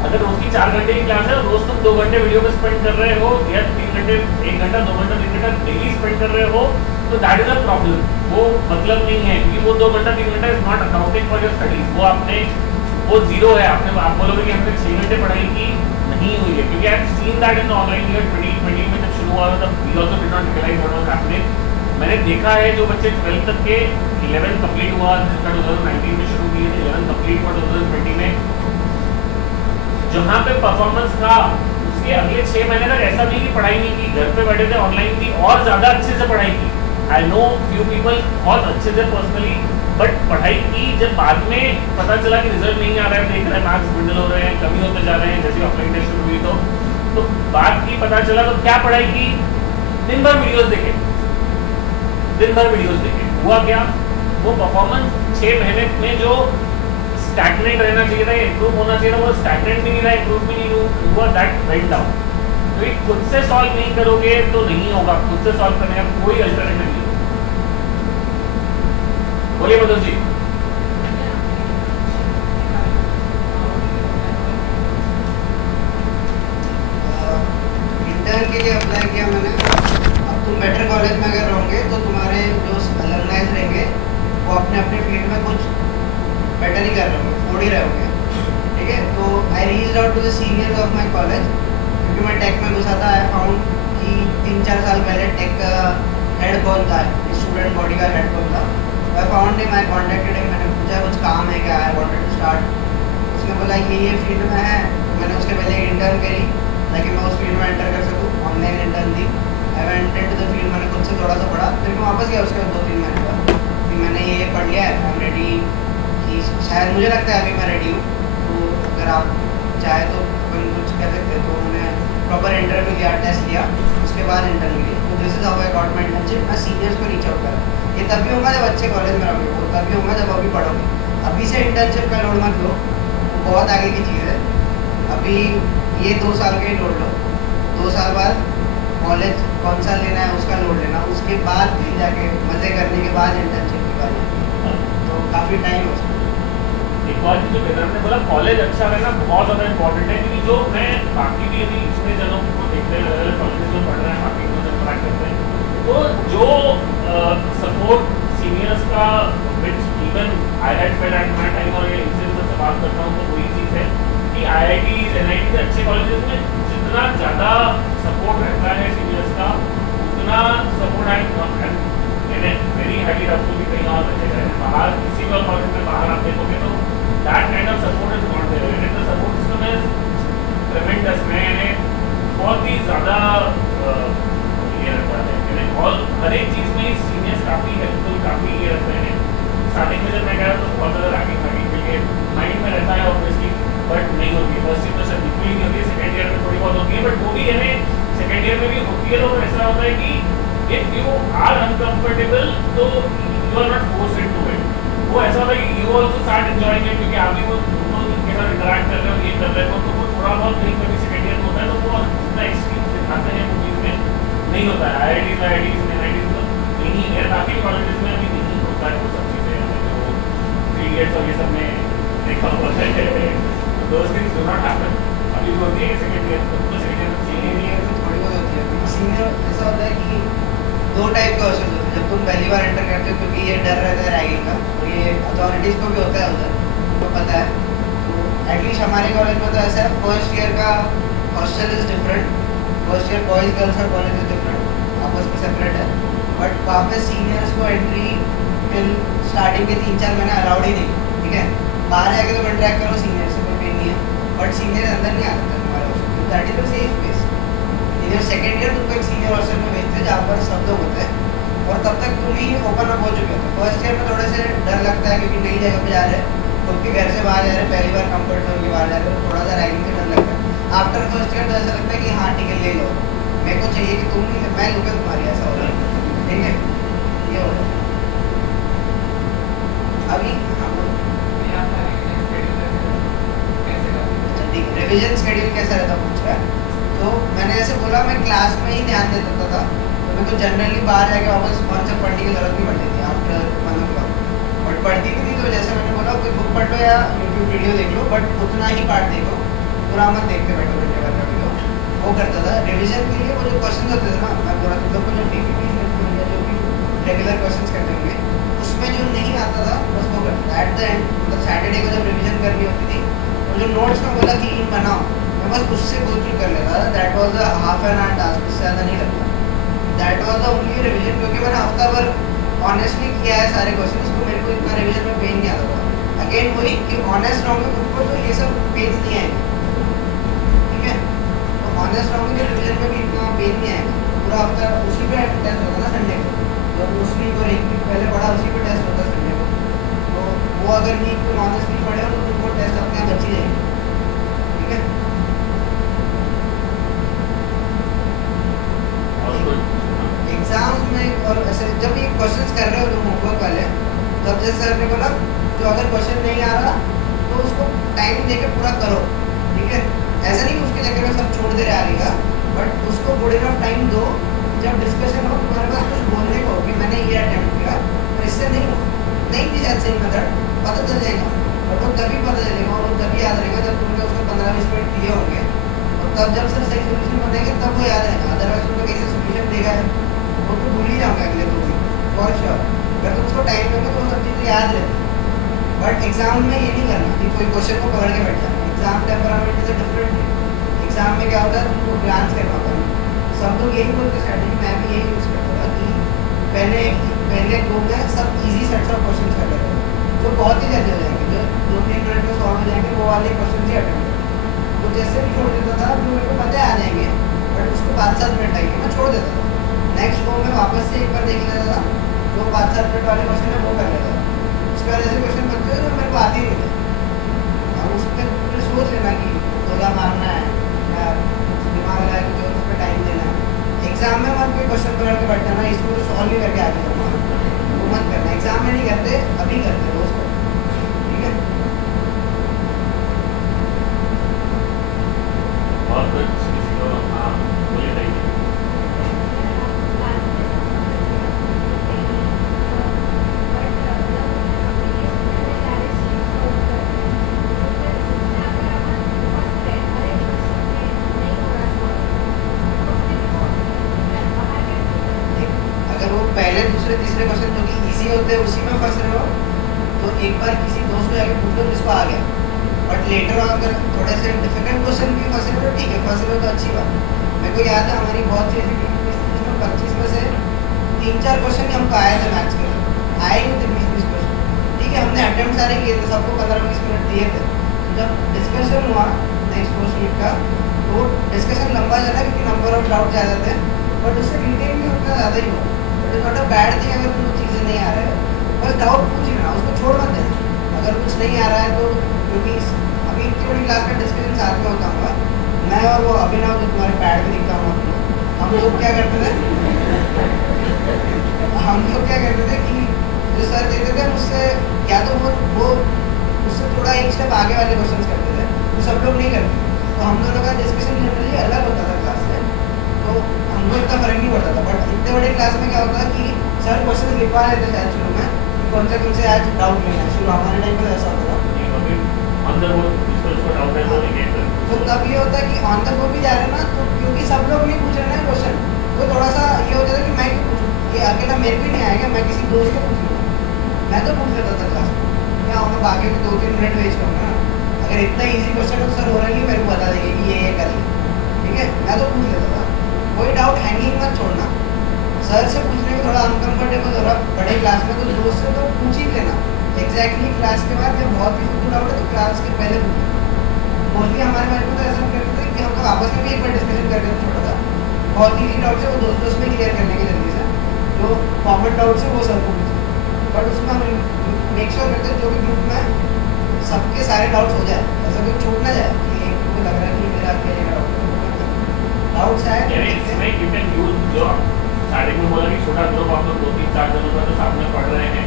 अगर रोज की 4 घंटे की क्लास है, रोज तुम 2 घंटे वीडियो पे स्पेंड कर रहे हो, या 3 घंटे 1 घंटा 2 घंटा 3 घंटा डेली स्पेंड कर रहे हो, तो दैट इज अ प्रॉब्लम। वो मतलब नहीं है, क्योंकि वो 2 घंटा 3 घंटा is not accounting for your studies, वो आपने वो जीरो है। आपने आप बोलोगे कि हमने 6 घंटे पढ़ाई की, नहीं हुई है, क्योंकि I have seen that in online year 2020 में जब शुरू हुआ था, we also did not realise what was happening. मैंने देखा है जो बच्चे 12th तक के 11 कंप्लीट हुआ, जिसका 2019 में शुरू किए थे, 11 कंप्लीट हुआ 2020 में, जहाँ पे परफॉर्मेंस था उसके अगले 6 महीने तक ऐसा नहीं कि पढ़ाई नहीं की, घर पे बैठे थे, ऑनलाइन की, और ज़्यादा अच्छे से पढ़ाई की। आई नो फ्यू पीपल बहुत अच्छे से पर्सनली बट पढ़ाई की जब बाद में पता चला कि रिजल्ट नहीं आ रहा है, देख रहे हैं मार्क्स बिल्डल हो रहे हैं, कमी होते जा रहे हैं, जैसे ऑफलाइन टेस्ट शुरू हुई तो बात की पता चला तो क्या पढ़ाई की, दिन भर वीडियोस देखे, दिन भर वीडियोस देखे। हुआ क्या, वो परफॉर्मेंस 6 महीने में जो स्टैग्नेंट रहना चाहिए था, इम्प्रूव होना चाहिए था, वो स्टैग्नेंट भी नहीं रहा, इम्प्रूव भी नहीं हुआ, दैट वेंट डाउन। तो ये खुद से सॉल्व नहीं करोगे तो नहीं होगा, खुद से सॉल्व करने का कोई अल्टरनेटिव नहीं है। बोलिए मधुर जी। इंटर्न के लिए अप्लाई किया मैंने। अब तुम बेटर कॉलेज में अगर रहोगे तो तुम्हारे जो अलमनाइज रहेंगे वो अपने अपने फील्ड में कुछ बेटर ही कर रहे होंगे, फोड़ ही रहे होंगे, ठीक है। तो I reached out to the seniors of my college, क्योंकि मैं टेक में घुसा था। आई फाउंड कि 3-4 साल पहले टेक का हेड कौन था, स्टूडेंट बॉडी का हेड कौन था। I found him, I contacted him, मैंने पूछा कुछ काम है क्या, आई वांटेड टू स्टार्ट। उसने बोला ये फील्ड में है। मैंने उसके पहले इंटर्न करी ताकि मैं उस फील्ड में एंटर कर सकूँ, online intern the. I went into the field, मैंने खुद से थोड़ा सा पढ़ा, फिर मैं वापस गया उसके 2-3 महीने बाद कि मैंने ये पढ़ लिया है, आई एम रेडी, कि शायद मुझे लगता है अभी मैं रेडी हूँ। तो अगर आप चाहे तो अपन कुछ कर सकते हैं। तो मैंने प्रॉपर इंटरव्यू दिया, टेस्ट लिया, उसके बाद इंटरव्यू लिया। तो this is how I got my internship. मैं सीनियर्स को रीच आउट करा। ये तभी होगा जब अच्छे कॉलेज में रहोगे, वो तभी होगा जब अभी पढ़ोगे। अभी से इंटर्नशिप का लोड मत लो, वो बहुत आगे की चीज़ है। अभी ये 2 साल का ही लोड लो, 2 साल बाद कॉलेज कौन सा लेना है उसका लोड लेना, उसके बाद भी जाके मज़े करने के बाद इंटर्नशिप की बात। तो काफ़ी टाइम हो सकता है। एक और चीज़ जो बेदर ने बोला, कॉलेज अच्छा रहना बहुत ज़्यादा इंपॉर्टेंट है, क्योंकि जो मैं बाकी भी अभी इतने जनों को देखते हैं, अलग अलग कॉलेज में पढ़ रहे हैं, बाकी को इंटरेक्ट करते हैं, तो जो सपोर्ट सीनियर्स का which even I had felt at my time, और ये इनसे भी सबसे बात करता हूँ तो वही चीज़ है कि IITs NITs अच्छे कॉलेजेस में जितना ज़्यादा सपोर्ट रहता है सीनियर्स का, उतना सपोर्ट है वेरी हाईली डाउटफुल कि कहीं और रहेगा। बाहर किसी भी कॉलेज में बाहर आप देखोगे तो that kind of support is not there, and the support system is tremendous. मैंने बहुत ही ज़्यादा ये रहता है, और हर एक चीज़ में सीनियर्स काफ़ी हेल्पफुल, काफ़ी ये रहते हैं। स्टार्टिंग में जब मैं गया तो बहुत ज़्यादा रैगिंग के लिए माइंड में रहता है ऑब्वियसली, बट नहीं होती है। फर्स्ट ईयर में शायद बिल्कुल ही नहीं होती है, सेकेंड ईयर में थोड़ी बहुत होती है, बट वो भी हमें सेकेंड ईयर में भी होती है। तो ऐसा होता है कि इफ़ यू आर अनकम्फर्टेबल तो you are not forced into it. वो ऐसा होता है कि you also start enjoying it, क्योंकि आप भी वो दोनों के साथ इंटरैक्ट कर रहे हो, ये कर रहे हो, तो वो थोड़ा बहुत कहीं कभी सेकेंड ईयर में होता है। तो वो जितना एक्सपीरियंस दिखाते हैं वो चीज़ में नहीं होता है। IITs में NITs में नहीं है, बाकी कॉलेजेस में अभी नहीं होता है वो सब चीज़ें, जो 3 इयर्स और ये सब में देखा हुआ है। Those things do not happen. अभी वो होती है सेकेंड ईयर में, सीनियर ईयर में थोड़ी बहुत होती है। सीनियर ऐसा होता है कि 2 टाइप का क्वेश्चन होता है जब तुम पहली बार एंटर करते हो, क्योंकि ये डर रहता है रैगिंग का, और ये अथॉरिटीज़ को भी होता है उधर, उनको पता है। तो एटलीस्ट हमारे कॉलेज में तो ऐसा है, फर्स्ट ईयर का hostel is different, first year boys girls का कॉलेज इज़ डिफरेंट, आपस में सेपरेट है। बट वहाँ पे सीनियर्स को एंट्री टिल स्टार्टिंग के 3-4 महीने अलाउड ही नहीं, ठीक है। बाहर जाके तो इंटरेक्ट करो सीनियर से, कोई पेन नहीं है, बट सीनियर अंदर नहीं आ सकता तुम्हारे हॉस्टल, तो that is a safe place. In your second year तुमको एक सीनियर हॉस्टल में भेजते हैं जहाँ पर सब लोग होते हैं, और तब तक तुम ही ओपन अप हो चुके हो। फर्स्ट ईयर में थोड़े से डर लगता है, क्योंकि नई जगह पे जा रहे हैं, खुद के घर से बाहर जा रहे हैं, पहली बार कंफर्ट जोन के बाहर जा रहे हो, तो थोड़ा सा रैगिंग से डर लगता है। आफ्टर फर्स्ट ईयर तो ऐसा लगता है कि हाँ ठीक है ले लो, मेरे को चाहिए कि तुम नहीं, मैं लूँगा तुम्हारी, ऐसा हो रहा है, ठीक है। ये हो रहा है अभी। रिवीजन शेड्यूल कैसा रहता पूछ रहा है, तो मैंने ऐसे बोला मैं क्लास में ही ध्यान देता था, तो मेरे को जनरली बाहर जाके वापस कॉन्सेप्ट पढ़ने की जरूरत नहीं पड़ती थी आफ्टर 1 o'clock, बट पढ़ती भी थी। तो जैसे मैंने बोला कोई बुक पढ़ लो या यूट्यूब वीडियो देख लो, बट उतना ही पार्ट देखो, पूरा मत देखते बैठो घंटे भर का वीडियो। वो करता था रिवीजन के लिए। वो जो क्वेश्चन होते थे ना, मैं बोला तुम लोग को जो DPP या जो भी रेगुलर क्वेश्चन करते होंगे, उसमें जो नहीं आता था बस वो करता था। एट द एंड मतलब सैटरडे को जब रिवीजन करनी होती थी, जो नोट्स में बोला कि बनाओ, मैं बस उससे गो थ्रू कर लेता था। That was a half an hour task, उससे ज़्यादा नहीं लगता। That was the only revision, क्योंकि मैंने हफ्ता भर ऑनेस्टली किया है सारे क्वेश्चन, तो मेरे को इतना रिवीजन में पेन नहीं आता था। अगेन वही कि ऑनेस्ट रहूँगा खुद को तो ये सब पेन नहीं आएंगे, ठीक है। तो ऑनेस्ट रहूँगी तो रिवीजन में भी इतना पेन नहीं आएगा। पूरा हफ्ता उसी पे टेस्ट होता ना संडे को, तो उस वीक और एक वीक पहले पढ़ा उसी पे टेस्ट होता संडे को, वो अगर वीक को ऑनेस्टली पढ़े हो तो तुमको टेस्ट अपने आप अच्छी जाएगी, ठीक है। और कुछ एग्जाम्स में और ऐसे जब ये क्वेश्चंस कर रहे हो तुम होमवर्क वाले, तब जैसे सर ने बोला जो अगर क्वेश्चन नहीं आ रहा तो उसको टाइम देके पूरा करो, ठीक है। ऐसा नहीं कि उसके चक्कर में सब छोड़ दे रहे आएगा, बट उसको गुड इनफ टाइम दो, जब डिस्कशन हो तुम्हारे पास कुछ बोलने को कि मैंने ये अटेम्प्ट किया, और इससे नहीं थी शायद सही मेथड, पता चल जाएगा। और वो तभी पता चलेगा और वो तभी याद रहेगा जब तुमने उसको 15-20 मिनट दिए होंगे, और तब जब सर सही सोल्यूशन बताएंगे तब वो याद रहेगा। अदरवाइज तुमने कैसे सोल्यूशन देगा है वो तो भूल ही जाओगे अगले 2 वीक फॉर श्योर। अगर तुम उसको टाइम दोगे तो वो सब चीज़ें याद रहती है। बट एग्जाम में ये नहीं करना कि कोई क्वेश्चन को पकड़ के बैठ जाना। Exam temperament is different thing. Exam में क्या होता है तुमको ग्लांस करना होता है। सब लोग यही बोलते स्ट्रेटेजी, मैं भी यही यूज़ करता था कि पहले 2 में सब इजी सेट्स ऑफ क्वेश्चन कर लेते हैं जो बहुत ही जल्दी हो जाएंगे, जो 2-3 मिनट में सॉल्व हो जाएंगे, वो वाले क्वेश्चन ही अटेम्प्ट। तो जैसे भी छोड़ देता था जो मेरे को पता आ जाएंगे, बट उसको 5-7 मिनट लगेंगे, मैं छोड़ देता था। नेक्स्ट 2 में वापस से एक बार देख लेता था, जो 5-7 मिनट वाले क्वेश्चन है वो कर लेता था। उसके बाद ऐसे क्वेश्चन बनते थे जो मेरे को आते ही नहीं थे। अब उस पर फिर सोच लेना कि गोला मारना है या दिमाग लगा के जो उस पर टाइम देना है। एग्जाम में मत कोई क्वेश्चन पकड़ के बैठ जाना, इसको तो सॉल्व ही करके आगे जाना, वो मत करना। एग्जाम में नहीं करते, अभी करते रोज को, ठीक है। और कुछ किसी को हाँ बोलिए नहीं अगर वो पहले दूसरे तीसरे क्वेश्चन जो कि इजी होते हैं उसी में फंस रहे हो तो एक बार किसी दोस्त को जाके पूछ लो जिसको आ गया। बट लेटर अगर थोड़े से डिफिकल्ट क्वेश्चन भी फंस रहे हो ठीक है, फंस रहे हो तो अच्छी बात। मेरे को याद है हमारी बहुत सी ऐसी जिसमें 25 में से 3-4 क्वेश्चन ही हमको आए थे मैथ्स के, आए ही थे 20-20 क्वेश्चन, ठीक है। हमने अटेम्प्ट सारे किए थे, सबको 15-20 मिनट दिए थे। जब डिस्कशन हुआ नेक्स्ट क्वेश्चन का तो डिस्कशन लंबा चला क्योंकि नंबर ऑफ डाउट ज़्यादा थे, बट उससे डिटेल भी उतना ज़्यादा ही हुआ। But is not a bad thing अगर तुमको चीज़ें नहीं आ रहा है, बस डाउट पूछ लेना, उसको छोड़ मत देना। अगर कुछ नहीं आ रहा है तो, क्योंकि अभी इतनी बड़ी क्लास का डिस्कशन साथ में होता होगा, मैं और वो अभिनव जो तुम्हारे पैड में दिखता हूँ, हम लोग क्या करते थे कि जो सर देते थे मुझसे या तो वो उससे थोड़ा एक स्टेप आगे वाले क्वेश्चन करते थे, तो सब लोग नहीं करते। तो हम दोनों का डिस्कशन जनरली अलग होता था क्लास से, तो हमको इतना फर्क नहीं पड़ता था। बट इतने बड़े क्लास में क्या होता है कि सर क्वेश्चन लिखवा लेते शायद शुरू में कि कौन सा तुमसे आज डाउट लेना है, शुरू हमारे टाइम पर ऐसा होता था। अंदर वो जिसको डाउट है तो नहीं तो तब ये होता है कि ऑन द गो भी जा रहे हैं ना, तो क्योंकि सब लोग नहीं पूछ रहे हैं क्वेश्चन, तो थोड़ा सा ये हो जाता है कि मैं क्यों पूछूं, ये अकेला मेरे भी नहीं आएगा, मैं किसी दोस्त को पूछ लूँगा। मैं तो पूछ लेता था क्लास में, क्या होगा बाकी में 2-3 मिनट वेस्ट होंगे ना। अगर इतना ईजी क्वेश्चन है तो सर हो रहा है कि मेरे को बता देंगे कि ये कर ले, ठीक है। मैं तो पूछ लेता था, कोई डाउट हैंगिंग मत छोड़ना। सर से पूछने में थोड़ा अनकम्फर्टेबल हो रहा बड़े क्लास में, तो दोस्त से तो पूछ ही लेना एग्जैक्टली क्लास के बाद। जब बहुत ही डाउट है तो क्लास के पहले पूछना। मोस्टली हमारे बारे में तो ऐसा करते थे कि हम लोग आपस में भी एक बार डिस्कशन करके छोड़ा था, बहुत ईजी डाउट है वो दोस्त में क्लियर करने के जल्दी से, जो कॉमन डाउट है वो सर को पूछते। बट उसमें हम मेक श्योर करते हैं जो भी ग्रुप में सबके सारे डाउट्स हो जाए, ऐसा कोई छूट ना जाए कि एक को लग रहा है कि मेरा अकेले का डाउट्स है। यू कैन यूज जो स्टार्टिंग में बोला कि छोटा ग्रुप आप लोग 2-3-4 जनों का जो साथ में पढ़ रहे हैं,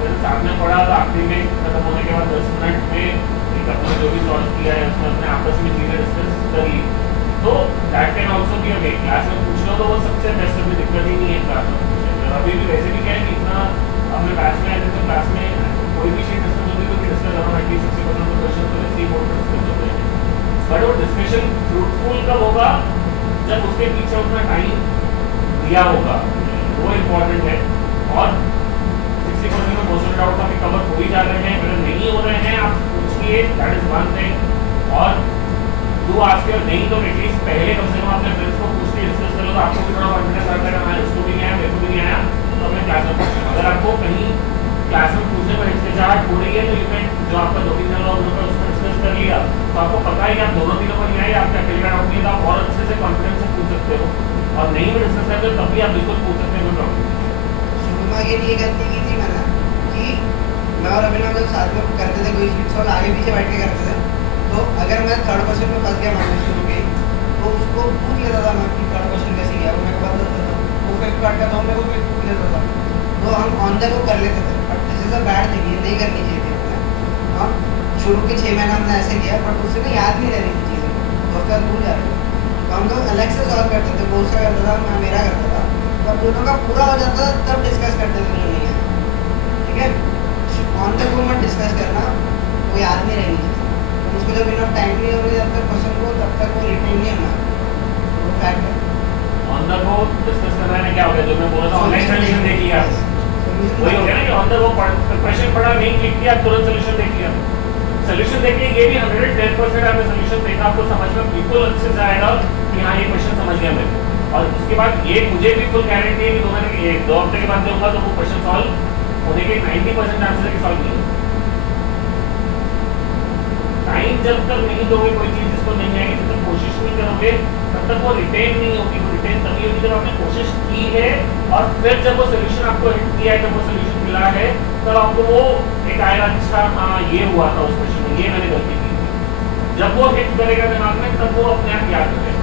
तो साथ में पढ़ा तो आखिरी में खत्म होने के बाद 10 मिनट में अपने जो भी सॉल्व किया है उसमें अपने आपस में चीज़ें डिस्कस कर ली, तो that can also be a class में पूछ लो तो वो सबसे बेस्ट, अभी दिक्कत ही नहीं है क्लास में पूछने। अभी भी वैसे भी क्या है कि इतना अपने बैच में आते तो क्लास में कोई भी चीज़ डिस्कस होती तो डिस्कस अराउंड 90-60% ऑफ क्वेश्चन तो ऐसे ही बोर्ड पर डिस्कस होते हैं। बट वो डिस्कशन फ्रूटफुल कब होगा जब उसके पीछे उतना टाइम दिया होगा, वो इम्पोर्टेंट है। और 60% में मोस्ट डाउट काफी कवर हो ही जा रहे हैं, अगर नहीं हो रहे हैं आप पूछिए, दैट इज वन थिंग। और डू आस्क योर, नहीं तो एटलीस्ट पहले कम से कम अपने फ्रेंड्स को पूछ के डिस्कस करो, तो आपको भी थोड़ा कॉन्फिडेंस आता है कि उसको भी नहीं आया मेरे को भी नहीं आया, तो अपने क्लास में पूछना। अगर आपको कहीं क्लास में पूछने पर हिचकिचाहट हो रही है तो यू कैन, जो आपका 2-3 जन लोग होगा उसमें डिस्कस कर लिया, तो आपको पता है कि आप दोनों तीनों को नहीं आए, आपका अकेले का डाउट नहीं है, तो आप और अच्छे से कॉन्फिडेंस से पूछ सकते हो। और नहीं भी डिस्कस करते तब भी आप बिल्कुल पूछ सकते हो, कोई प्रॉब्लम। शुरू में ये गलती की थी मैंने कि मैं और अभिनव जब साथ में करते थे कोई चीज सॉल्व आगे पीछे बैठ के करते थे, तो अगर मैं थर्ड क्वेश्चन में फंस गया मान लो शुरू के ही, तो उसको पूछ लेता था मैं कि थर्ड क्वेश्चन कैसे गया, वो मेरे को बता देता था, वो फिर काट का था मेरे को फिर पूछ लेता था, तो हम ऑन द गो कर लेते थे। But this is a bad thing, ये नहीं करनी चाहिए थी हमें। हम शुरू के 6 महीना हमने ऐसे किया, बट उससे ना याद नहीं रहनी थी चीज़ें, तो उसके बाद भूल जा रहे थे। तो हम लोग अलग से सॉल्व करते थे, वो उसका करता था, मैं मेरा करता था, तब दोनों का पूरा हो जाता था, तब डिस्कस करते थे जो नहीं है, ठीक है। ऑन द गो मत डिस्कस करना, वो याद नहीं रहनी चाहिए। उसको जब इनफ टाइम नहीं होगा जब तक क्वेश्चन को, तब तक वो रिटेन नहीं होना, वो फैक्ट है। ऑन द गो डिस्कस करने में क्या हो गया, जो मैं बोल रहा था ऑनलाइन सोल्यूशन देख लिया, वही हो गया ना कि ऑन द गो क्वेश्चन पढ़ा, नहीं क्लिक किया, तुरंत सोल्यूशन देख लिया। सोल्यूशन देखिए ये भी 110% आपने सोल्यूशन देखा, आपको समझ में बिल्कुल अच्छे से आएगा कि हाँ ये क्वेश्चन समझ गया मैं। और उसके बाद ये मुझे भी फुल गारंटी है कि मैंने 2 हफ्ते के बाद दूंगा तो वो क्वेश्चन सॉल्व होने के 90% चांसेस है कि सॉल्व नहीं होगा। टाइम जब तक नहीं दोगे कोई चीज जिसको नहीं आएगी, जब तक कोशिश नहीं करोगे, तब तक वो रिटेन नहीं होगी। वो रिटेन तभी होगी जब आपने कोशिश की है, और फिर जब वो सोल्यूशन आपको हिट किया है, जब वो सोल्यूशन मिला है, तब आपको वो एक आएगा, अच्छा हाँ ये हुआ था उस क्वेश्चन में, ये मैंने गलती की थी। जब वो हिट करेगा दिमाग में, तब वो अपने आप याद करेगा।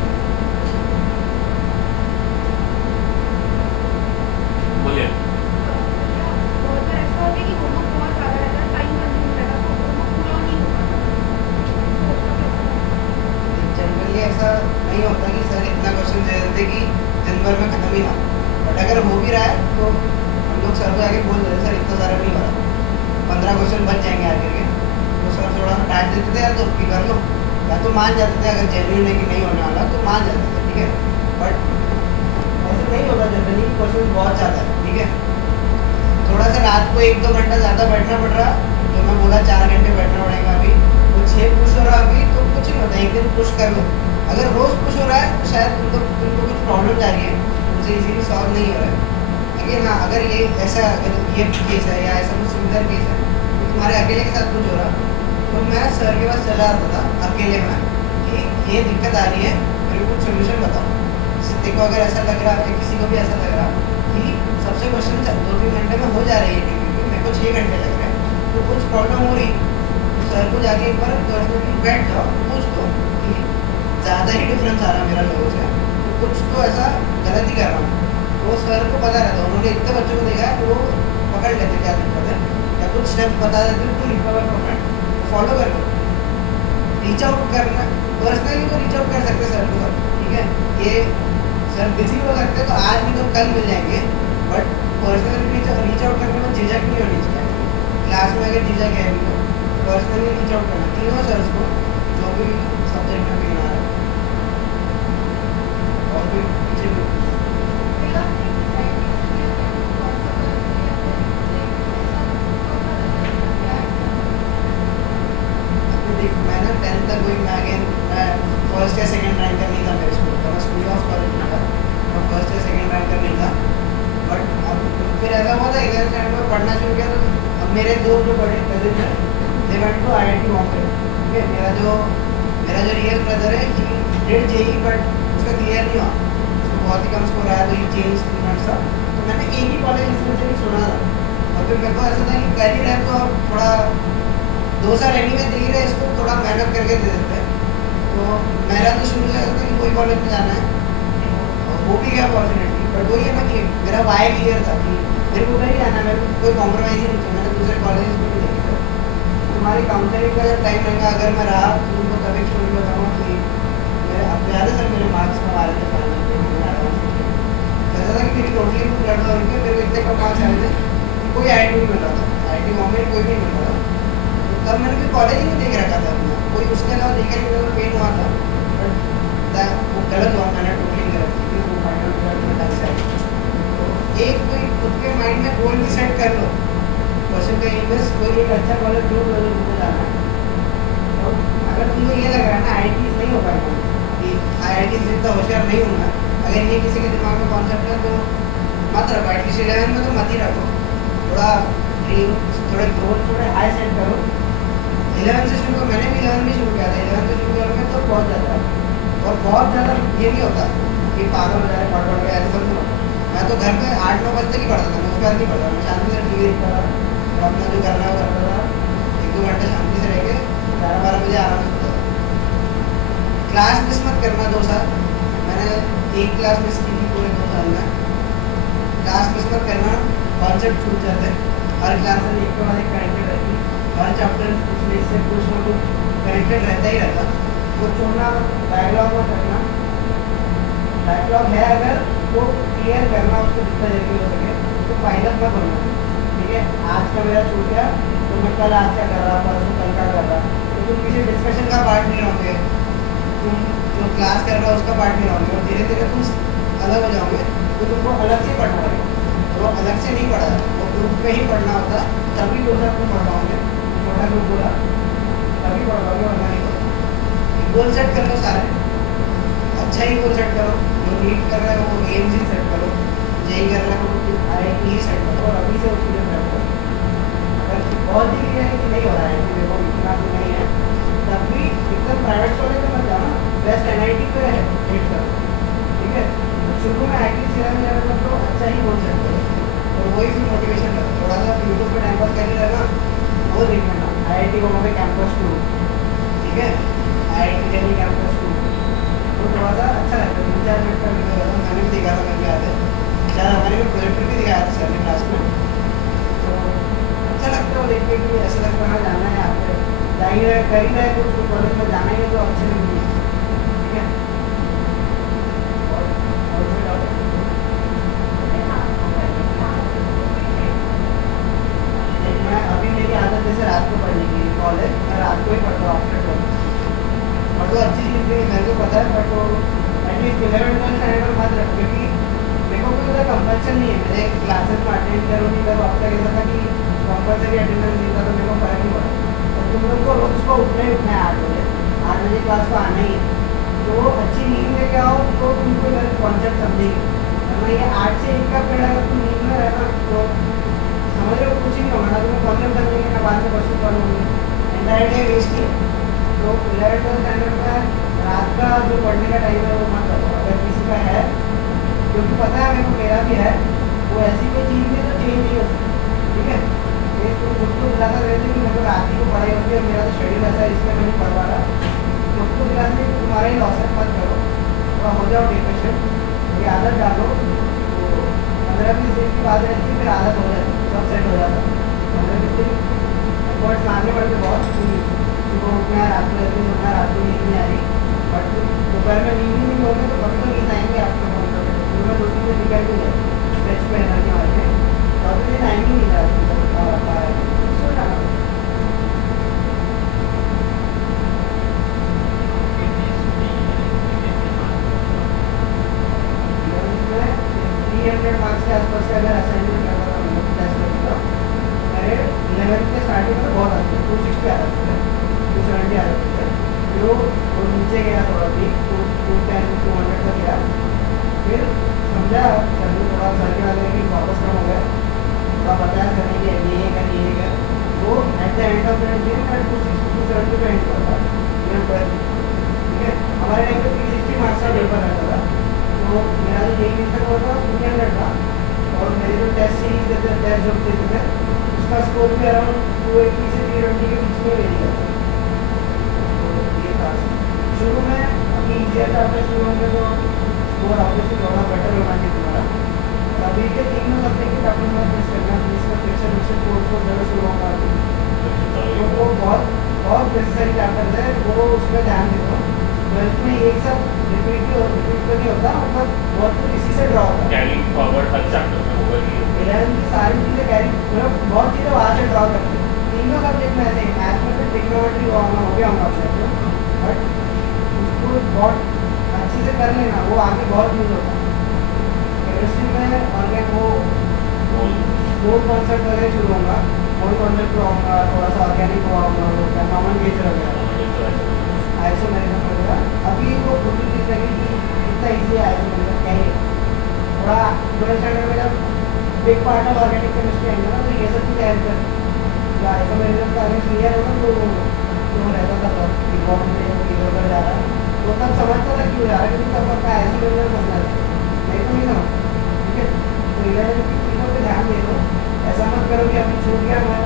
बोलिए। जनरली ऐसा नहीं होता कि सर इतना क्वेश्चन दे देते कि दिन भर में खत्म ही ना, बट अगर हो भी रहा है तो हम लोग सर को आके बोल देते सर इतना सारा नहीं हो रहा, 15 क्वेश्चन बच जाएंगे आगे के, तो सर थोड़ा सा टाइम देते थे, या तो भी कर लो, या तो मान जाते थे, अगर जेन्युइन है कि नहीं होने वाला तो मान जाते थे, ठीक है। बट ऐसे नहीं होता जनरली, क्वेश्चन बहुत ज़्यादा है, ठीक है। थोड़ा सा रात को 1-2 घंटा ज़्यादा बैठना पड़ रहा, जो मैं बोला 4 घंटे बैठना पड़ेगा, अभी वो 6 पुश हो रहा अभी, तो कुछ नहीं होता, एक दिन पुश कर लो। अगर रोज़ पुश हो रहा है तो शायद तुमको कुछ प्रॉब्लम जा रही है, तुमसे इजीली सॉल्व नहीं हो रहा है। लेकिन हाँ, अगर ये ऐसा, अगर ये केस है या ऐसा कुछ सिमिलर केस है, तो तुम्हारे अकेले के साथ कुछ हो रहा, तो मैं सर के पास चला आता था अकेले में कि ये दिक्कत आ रही है, मेरे को कुछ सोल्यूशन बताओ। देखो अगर ऐसा लग रहा है, किसी को भी ऐसा लग रहा कि सबसे क्वेश्चन 2-3 घंटे में हो जा रही है, मेरे को 6 घंटे लग रहे हैं, तो कुछ प्रॉब्लम हो रही, तो सर को जाके एक बार पर्सनली बैठ जाओ, पूछ दो कि ज़्यादा ही डिफरेंस आ रहा मेरा लोगों से, तो कुछ तो ऐसा गलत ही कर रहा हूँ। वो सर को पता रहता, उन्होंने इतने बच्चों को देखा है कि वो पकड़ लेते क्या दिक्कत है, या कुछ स्टेप बता देते तो रिकवर करना, फॉलो कर लो। रीच आउट करना, पर्सनली तो रीच आउट कर सकते सर को, ठीक है। ये सर बिजी हो सकते तो आज नहीं तो कल मिल जाएंगे, बट पर्सनली रीच आउट करने में झिझक नहीं होनी चाहिए। क्लास में अगर झिझक है तो पर्सनली रीच आउट करना, तीनों सर को जो भी सब्जेक्ट में भी आ रहा है, और भी पीछे भी मैं ना 10th तक वही मैं अगेन फर्स्ट या सेकंड रैंकर नहीं था मेरे स्कूल का, मैं स्कूल ऑफ कॉलेज में था, मैं फर्स्ट या सेकंड रैंकर नहीं था। बट अब फिर ऐसा हुआ था 11th स्टैंडर्ड में पढ़ना शुरू किया, तो अब मेरे दो जो बड़े कजिन हैं, they went to IIT Bombay, ठीक है। मेरा जो रियल ब्रदर है, ही डिड जेईई, बट उसका क्लियर नहीं हुआ, उसको बहुत ही कम स्कोर आया, तो ही चेंज स्टूडेंट था। तो मैंने एक ही कॉलेज इसमें से ही सुना था, और फिर मेरे को ऐसा था कि कर ही रहे तो अब थोड़ा 2 साल एनी में दे ही रहे, इसको थोड़ा मेहनत करके दे देते हैं। तो मेरा तो शुरू से ऐसा था कि कोई कॉलेज में जाना है, तो वो भी गया अपॉर्चुनिटी, बट वही है ना कि मेरा वाई क्लियर था कि मेरे को नहीं जाना है, मेरे को कोई कॉम्प्रोमाइज़ ही नहीं था, मैंने दूसरे कॉलेज में भी नहीं किया। तुम्हारी काउंसलिंग का जब टाइम लगेगा, अगर मैं रहा तो उनको तभी स्टोरी बताऊँगा कि मेरे अब याद है सर मेरे मार्क्स कम आ रहे थे फाइनल पे, ऐसा था कि मेरी टोटली बुक लड़का उनके मेरे को इतने कम मार्क्स आए थे कि कोई IIT नहीं मिल रहा था, IIT बॉम्बे कोई भी नहीं मिल रहा था। तब मैंने कोई कॉलेज ही नहीं देख रखा था अपना, कोई उसके अलावा देखा नहीं, मेरे को पेन हुआ था, बट वो गलत हुआ, मैंने टोटली गलत की, वो फाइनल रिजल्ट में ढंग से आई। तो एक कोई खुद के माइंड में गोल भी सेट कर लो, क्वेश्चन का इन्वेस्ट कोई एक अच्छा कॉलेज ढूंढ लो जो मुझे जाना है। तो अगर तुमको ये लग रहा है ना IIT नहीं हो पाएगा, कि IIT से इतना होशियार नहीं होगा, अगर ये किसी के दिमाग में कॉन्सेप्ट है तो मत रखो, एटलीस्ट 11 में तो मत ही रखो, थोड़ा ड्रीम, थोड़े गोल थोड़े हाई सेट करो। 11 से शुरू, मैंने भी 11 में शुरू किया था, 11 से शुरू करोगे तो बहुत ज़्यादा, और बहुत ज़्यादा ये नहीं होता कि पागल हो जाए पढ़ ऐसा नहीं होता। मैं तो घर पे 8-9 बजे तक ही पढ़ता था, मैं उसके बाद नहीं पढ़ता, मैं शांति से TV देखता था, तो अपना जो करना है वो करता था, 1-2 घंटे शांति से रह के 11-12 बजे आराम से सोता था। क्लास मिस मत करना 2 साल, मैंने एक क्लास मिस की थी पूरे 2 साल में। क्लास मिस मत करना, कॉन्सेप्ट छूट जाते, हर क्लास में एक के बाद एक कनेक्टेड रहती, हर चैप्टर उसमें इससे कुछ ना कुछ कनेक्टेड रहता ही रहता, वो छोड़ना, बैकलॉग मत रखना। बैकलॉग है अगर तो क्लियर करना उसको जितना जल्दी हो सके, उसको पाइलअप मत बनना, ठीक है। आज का मेरा छूट गया तो मैं कल आज का कर रहा, परसों कल का कर रहा, तो तुम किसी डिस्कशन का पार्ट नहीं रहोगे, तुम जो क्लास कर रहे हो उसका पार्ट नहीं रहोगे, और धीरे धीरे तुम अलग हो जाओगे, तो तुमको अलग से पढ़ना पड़ेगा। तो अलग से नहीं पढ़ा, वो ग्रुप में ही पढ़ना होता, तभी 2 साल तुम पढ़ पाओगे, छोटा ग्रुप पूरा तभी पढ़ पाओगे, वरना नहीं पढ़ोगे। गोल सेट कर लो सारे, अच्छा ही गोल सेट करो, जो नीट कर रहे हो वो एम्स ही सेट करो, जेई कर रहे हो वो IIT ही सेट करो, और अभी से उसके लिए प्रेप करो। अगर बहुत ही क्लियर है कि नहीं हो रहा है कि देखो इतना तो नहीं है, तब भी एकदम प्राइवेट कॉलेज में मत जाओ ना, बेस्ट NIT पे हिट करो, ठीक है। शुरू में IT सीधा में जाना तो अच्छा ही गोल सेट करो, और वही फिर मोटिवेशन करो। थोड़ा सा यूट्यूब पर टाइम पास करने लगा, वो देख लेना IIT बॉम्बे कैंपस 2, ठीक है, IIT दिल्ली कैंपस 2, तो थोड़ा सा अच्छा लगता है। 3-4 मिनट का वीडियो रहता, मैंने भी देखा था, मेरे याद है शायद हमारे को प्रोजेक्टर भी दिखाया था सर ने क्लास में, तो अच्छा लगता है वो देख के कि ऐसा लगता है जाना है यहाँ पे, जा ही रहे कर ही रहे कुछ कॉलेज में जाना ही है तो अच्छे नहीं है, ठीक है। और कोई डाउट है? मैं अभी मेरी आदत जैसे रात को पढ़ने की कॉलेज, मैं रात को ही पढ़ता हूँ आफ्टर 12, और तो अच्छी चीज़ नहीं मेरे को पता है, बट वो एटलीस्ट 11-12 स्टैंडर्ड मत रखो, क्योंकि मेरे को कोई कंपल्सन नहीं है, मेरे क्लासेस में अटेंड करो नहीं करो। अब तक ऐसा था कि कंपल्सरी अटेंडेंस नहीं था तो मेरे को फर्क नहीं पड़ा, और तुम लोग को रोज को उठना ही उठना है 8 बजे क्लास को आना ही है, तो अच्छी नींद लेके आओ तो तुमको इधर कॉन्सेप्ट समझेगी, वरना ये 8 से 1 का पीरियड अगर तुम नींद में रहना तो समझ रहे हो कुछ ही नहीं होगा ना, तुम्हें कॉन्सेप्ट समझेंगे ना बाद में क्वेश्चन सॉल्व होंगे, एंटायर डे वेस्ट ही है। तो 11-12 स्टैंडर्ड में रात का जो पढ़ने का टाइम है वो मत रखो, अगर किसी का है, क्योंकि पता है मेरे को, मेरा भी है, वो ऐसी कोई चीज़ नहीं तो चेंज नहीं हो सकती, ठीक है। ये तो खुद को दिलाता रहते कि मेरे को रात को पढ़ाई होती है, मेरा तो शेड्यूल ऐसा है इसमें मैं नहीं पढ़ पा रहा, खुद को दिलाते कि तुम्हारा ही लॉस है, मत करो, थोड़ा हो जाओ डिप्रेशन, ये आदत डालो, तो 15-20 दिन की बात रहती है, फिर आदत हो जाती है, सब सेट हो जाता है। 15-20 दिन एफर्ट्स मारने पड़ते बहुत, सुबह उठना है, रात को जल्दी सोना है, रात को नींद नहीं आ रही, बट दोपहर में नींद नहीं होगी तो बस तो नींद आएंगे आपको, सुबह 2-3 दिन निकल भी जाए फ्रेश में एनर्जी वाले, तो अभी दिन आएंगे नहीं जाती सो जाना। में 300 मार्क्स के आसपास का अगर असाइनमेंट करता था मैं टेस्ट करता था, मेरे 11th के स्टार्टिंग में तो बहुत आते थे, 260 आ जाते थे, 270 आ जाते थे, फिर वो नीचे गया थोड़ा भी, 210 200 तक गया, फिर समझा जब थोड़ा सर के वाले कि वापस कम हो गया, थोड़ा बताया करने के ये कर, वो at the end of the day मैं 260-270 पे एंड करता, ठीक है। हमारे टाइम पे 360 मार्क्स का पेपर रहता था, तो मेरा जो यही तक होता 300 था, और मेरे जो टेस्ट सीरीज देते टेस्ट जो देते थे उसका स्कोर भी अराउंड 280 से 320 के बीच में वेरी करता, तो ये था शुरू में। अभी ईजियर चैप्टर शुरू होंगे तो स्कोर ऑब्वियसली थोड़ा बेटर होना चाहिए तुम्हारा, और अभी के 3 सब्जेक्ट के चैप्टर मत मिस करना, जिसका फ्रिक्शन कोर्स ज़्यादा शुरू होगा, तो वो बहुत नेसेसरी चैप्टर है, वो उसमें ध्यान देता हूँ। 12th में एक सब रिपीट तो नहीं होता, मतलब बहुत कुछ इसी से ड्रॉ होता है, कैरी फॉरवर्ड हर चैप्टर में होगा ही। 11th की सारी चीज़ें कैरी, मतलब बहुत चीज़ें वहाँ से ड्रॉ करते हैं। तीनों सब्जेक्ट में ऐसे, मैथ में तो ट्रिग्नोमेट्री हो गया होगा आपसे, बट उसको बहुत अच्छे से कर लेना, वो आगे बहुत यूज होता है। केमिस्ट्री में ऑर्गेन वो मोल कॉन्सेप्ट वगैरह शुरू होगा, मोल कॉन्सेप्ट होगा, थोड़ा सा ऑर्गेनिक होगा, नॉर्मल नेचर वगैरह, आइसोमेरिज्म वगैरह। अभी वो पूरी चीज़ लगी कि इतना ईजी है आइसोमेरिज्म क्या है, थोड़ा 12th स्टैंडर्ड में जब big part of organic chemistry आएंगे ना, तो ये सब चीज़ें हेल्प करती है। जो आइसोमेरिज्म का अगर क्लियर होगा तो रहता था बहुत इधर उधर जा रहा है, तो तब समझता था क्यों जा रहा है, क्योंकि तब पक्का आइसोमेरिज्म समझना था, नहीं तो नहीं समझता, ठीक है। तो 11th की चीज़ों पर ध्यान दे दो, ऐसा मत करो कि अभी छूट गया मैं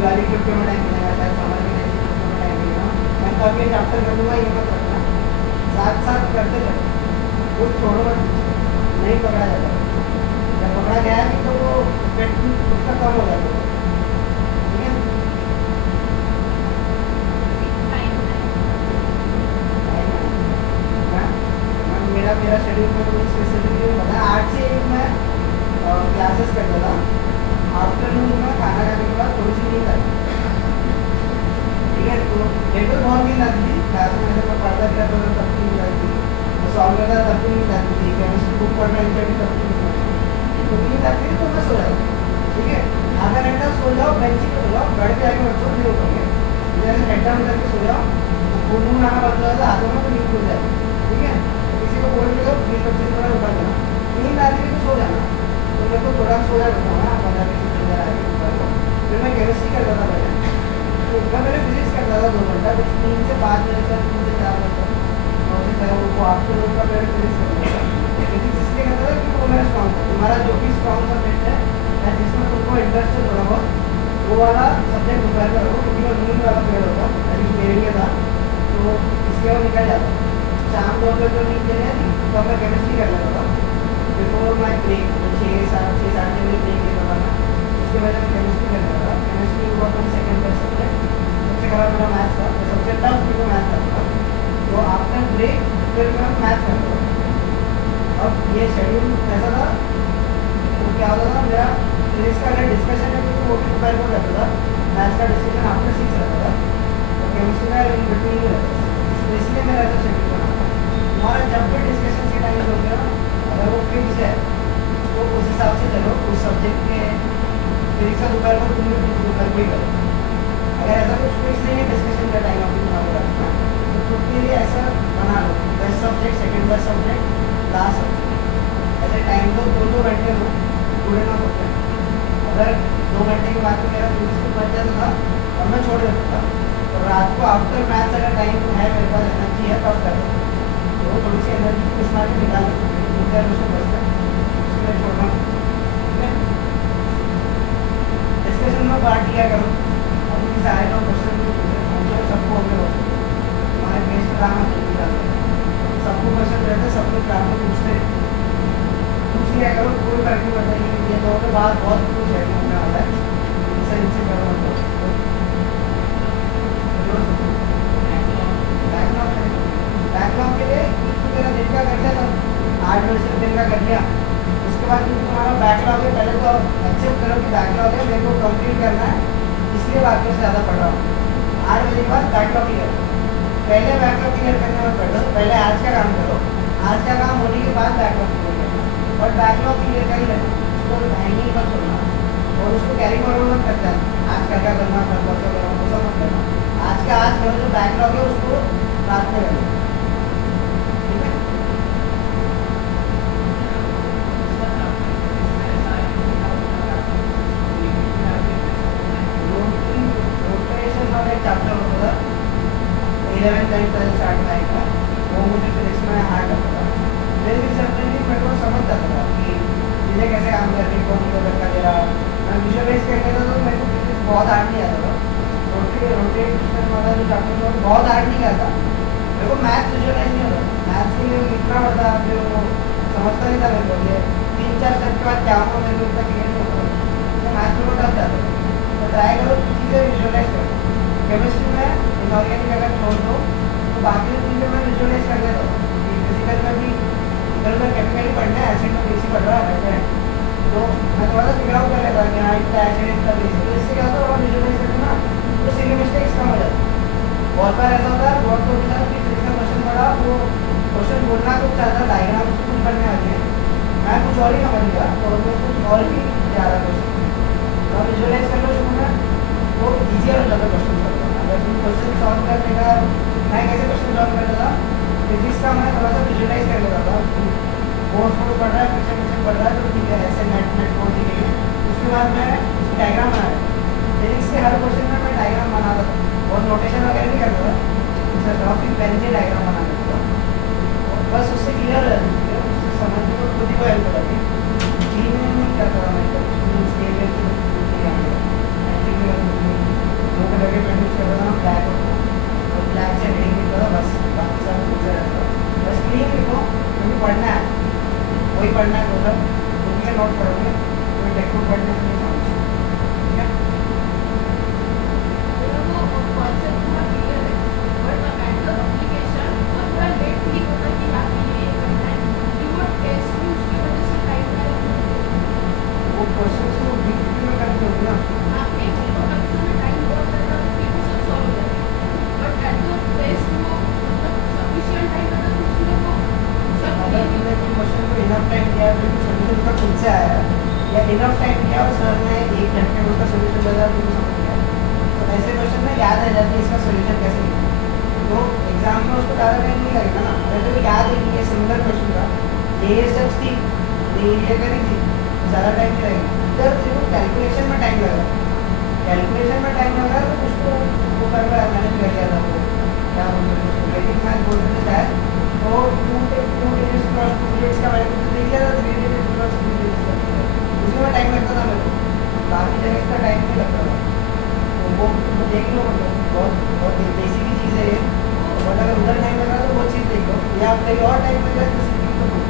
दिवाली की छुट्टियों में टाइम मिलेगा, शायद समर की छुट्टियों में टाइम मिलेगा, मैं तो अभी चैप्टर कर दूँगा, ये मत रखना, साथ साथ करते चलो, कुछ छोड़ो मत, नहीं पकड़ा जाता, जब पकड़ा गया नहीं तो वो इफेक्ट उसका कम हो जाता है, ठीक है। मेरा मेरा शेड्यूल में मुझे स्पेसिफिकली पता है, 8 से 1 मैं क्लासेस करता था, आफ्टरनून में खाना खाने के बाद थोड़ी सी नींद आती, ठीक है। तो मेरे को बहुत नींद आती थी क्लास में, जब मैं पढ़ता था तो तब भी नींद आती थी, मैं सॉल्व करता था तब भी नींद आती थी, केमिस्ट्री बुक पढ़ना इंटरव्यू तब भी नींद आती थी, तो नींद आती थी तो मैं सो जाता, ठीक है। आधा घंटा सो जाओ, बेंच पे सो जाओ, बेड पे आके मत सो, नहीं उठोगे, जैसे हेड डाउन करके सो जाओ, खून वून आना बंद हो जाता है हाथों में, तो नींद खुल जाए, ठीक है। किसी को बोल के दो 20-25 मिनट उठा देना, नींद आती है तो सो जाना, तो मेरे को थोड़ा सो जाता था ना 15-20 मिनट आगे, फिर मैं केमिस्ट्री करता था पहले, तो मैं पहले फिजिक्स करता था 2 घंटा, फिर 3 से 5 बजे तक, 3 से 4 बजे तक, 9 से 4 वो आफ्टरनून का पहले फिजिक्स करता था, फिजिक्स इसलिए करता था क्योंकि वो मेरा स्ट्रॉन्ग था, तुम्हारा जो भी स्ट्रॉन्ग सब्जेक्ट है या जिसमें तुमको इंटरेस्ट है थोड़ा बहुत, वो वाला सब्जेक्ट दोपहर में रहो, क्योंकि वो नींद वाला पीरियड होता, अभी मेरे लिए था, तो इसलिए वो निकल जाता, शाम 2 बजे जो नींद देने थी तो मैं केमिस्ट्री कर लेता था बिफोर माई ब्रेक, 6-7 बजे ब्रेक लेता था मैं, उसके बाद मैं केमिस्ट्री कर लेता था। केमिस्ट्री हुआ तो सेकेंड बेस्ट सब्जेक्ट, सबसे खराब मेरा मैथ्स था, सबसे टफ मेरे को मैथ्स लगता था, तो आफ्टर ब्रेक फिर मैं मैथ्स करता था। अब ये शेड्यूल ऐसा था, तो क्या होता था मेरा फिजिक्स का अगर डिस्कशन है तो वो भी दोपहर को रहता था, मैथ्स का डिस्कशन आफ्टर 6 रहता था, और केमिस्ट्री का इन बिटवीन ही रहता था, तो इसलिए मेरा ऐसा शेड्यूल बना था। हमारा जब भी डिस्कशन के टाइम होता है अगर वो फिक्स है तो उस हिसाब से चलो, उस सब्जेक्ट के फिजिक्स का दोपहर को तुम दोपहर को ही करो, अगर ऐसा कुछ फिक्स नहीं है डिस्कशन का टाइम आपको तुम्हारे रखना, तो खुद के लिए ऐसा बना लो, best subject, second best subject, last subject, ऐसे टाइम तो 2-2 घंटे दो, पूरे ना होते हैं। अगर 2 घंटे के बाद में मेरा फिजिक्स को बच जाता था और मैं छोड़ देता था, तो रात को आफ्टर मैथ्स अगर टाइम है मेरे पास एनर्जी है तब कर देता, तो वो थोड़ी सी एनर्जी कुछ मार के निकाल देता, उसमें बचता है, उसमें छोड़ना, ठीक है। डिस्कशन में पार्ट लिया करो, अपनी सारे लोग क्वेश्चन भी पूछे, हम सबको अपने हमारे बेस में काम नहीं डालते, सबको क्वेश्चन रहते हैं, सब लोग काम पूछते पूछ लिया करो, कोई फर्क नहीं पड़ता, ये दोनों के बाद बहुत कुछ है होने वाला है, इनसे करो मत बैकलॉग के लिए मेरा दिन का कर लिया था, 8 बजे से दिन का कर लिया, उसके बाद क्योंकि तुम्हारा बैकलॉग है, पहले तो एक्सेप्ट करो कि बैकलॉग है, मेरे को कंप्लीट करना है, इसलिए बाकी से ज़्यादा पढ़ रहा हूँ। 8 बजे के बाद बैकलॉग क्लियर, पहले बैकलॉग क्लियर करने में पढ़ लो, पहले आज का काम करो, आज का काम होने के बाद बैकलॉग क्लियर करना, और बैकलॉग क्लियर कर लेना, उसको हैंगिंग मत छोड़ना, और उसको कैरी फॉरवर्ड मत करता है, आज क्या क्या करना, कल परसों करना, ऐसा मत करना, आज का आज करो, जो बैकलॉग है उसको रात में करो, ठीक है। रोटेशन और एक चैप्टर होता था 11th 10th स्टार्ट में आएगा, वो मुझे फिजिक्स में हार्ड लगता था, फिर भी सर्टेनली मेरे को समझ जाता था कि चीज़ें कैसे काम कर रही, कौन किधर धक्का दे रहा, मैं विजुअलाइज करके था, तो मेरे को फिजिक्स बहुत हार्ड नहीं आता था, रोटेशन वाला जो चैप्टर था बहुत हार्ड नहीं आता, मेरे को मैथ्स विजुअलाइज नहीं होता, मैथ्स के लिए लिखना पड़ता, फिर वो समझता नहीं था मेरे को, ये 3-4 स्टेप के बाद क्या होगा मेरे को इतना क्लियर नहीं होता, तो मैथ्स में टफ जाता है, तो ट्राई करो चीज़ें विजुअलाइज करो। केमिस्ट्री में इनऑर्गेनिक अगर छोड़ दो तो बाकी चीज़ें मैं विजुअलाइज कर देता हूँ, फिजिकल में भी इधर उधर केमिकली पढ़ना है, एसिड में बेसिक पढ़ रहा है, तो मैं थोड़ा सा फिगर आउट कर लेता हूँ कि हाँ इतना एसिड इतना बेसिक, तो इससे क्या होता है, और विजुअलाइज करते ना तो सिली मिस्टेक्स कम हो जाती है। बहुत बार ऐसा होता है, बहुत लोगों के साथ कि फिजिक्स का क्वेश्चन पढ़ा, वो क्वेश्चन बोलना कुछ ज़्यादा, डायग्राम उसको कुछ करने वाली है, मैं कुछ और ही समझ गया, तो उसमें कुछ और भी ज़्यादा क्वेश्चन, तो आप विजुअलाइज कर लो शुरू में, तो ईजियर हो जाता है क्वेश्चन करना। अगर तुम क्वेश्चन सॉल्व करने का, मैं कैसे क्वेश्चन सॉल्व करता था, फिजिक्स का मैं थोड़ा सा विजुअलाइज कर लेता था, फोर्स पढ़ रहा है, फ्रिक्शन पढ़ रहा है, तो ठीक है ऐसे नेट फोर्स दिखेंगे, उसके बाद मैं डायग्राम बनाया, फिजिक्स के हर क्वेश्चन में मैं डायग्राम बनाता था, और नोटेशन वगैरह नहीं करता था, रफ पेन से डायग्राम बना देता था, बस उससे क्लियर हो जाती है, उससे समझने को खुद ही को हेल्प हो जाती है, नहीं करता था मैं स्केल वही पढ़ना है तो सब उनके नोट पढ़ोगे तो टेक्स्ट बुक पढ़ने से नहीं समझ, ठीक है। वो क्वेश्चन तो डीपीपी में करते हो ना, अगर तुमने क्वेश्चन को इनफ टाइम दिया है फिर सोल्यूशन का खुद से आया है, या इनफ टाइम दिया और सर ने 1 घंटे में उसका सोल्यूशन बताया तुम समझ गया, तो ऐसे क्वेश्चन में याद रह जाती है इसका सोल्यूशन कैसे निकले, तो एग्जाम में उसको ज़्यादा टाइम नहीं लगेगा ना। अगर तुम्हें याद है कि ये सिमिलर क्वेश्चन था, ये स्टेप्स थी, ये करी थी, तो ज़्यादा टाइम नहीं लगेगा। इधर देखो कैलकुलेशन में टाइम लगा, कैलकुलेशन में टाइम लगा तो उसको वो कर रहा है, मैंने कर लिया था वो क्या बोलते हैं उसको, वेटिंग मैथ बोलते थे शायद, तो 2 डिजिट्स क्रॉस 2 डिजिट्स का वैल्यू देख लिया था, 3 डिजिट्स क्रॉस 2 डिजिट्स का, उसमें टाइम लगता था मेरे को, बाकी जगह इसका टाइम नहीं लगता था, तो वो देख लो, बहुत बेसिक ही चीज़ है ये, बट अगर उधर टाइम लग रहा है तो वो चीज़ देख लो, या कहीं और टाइम लग रहा है तो सीखी तो बोलो।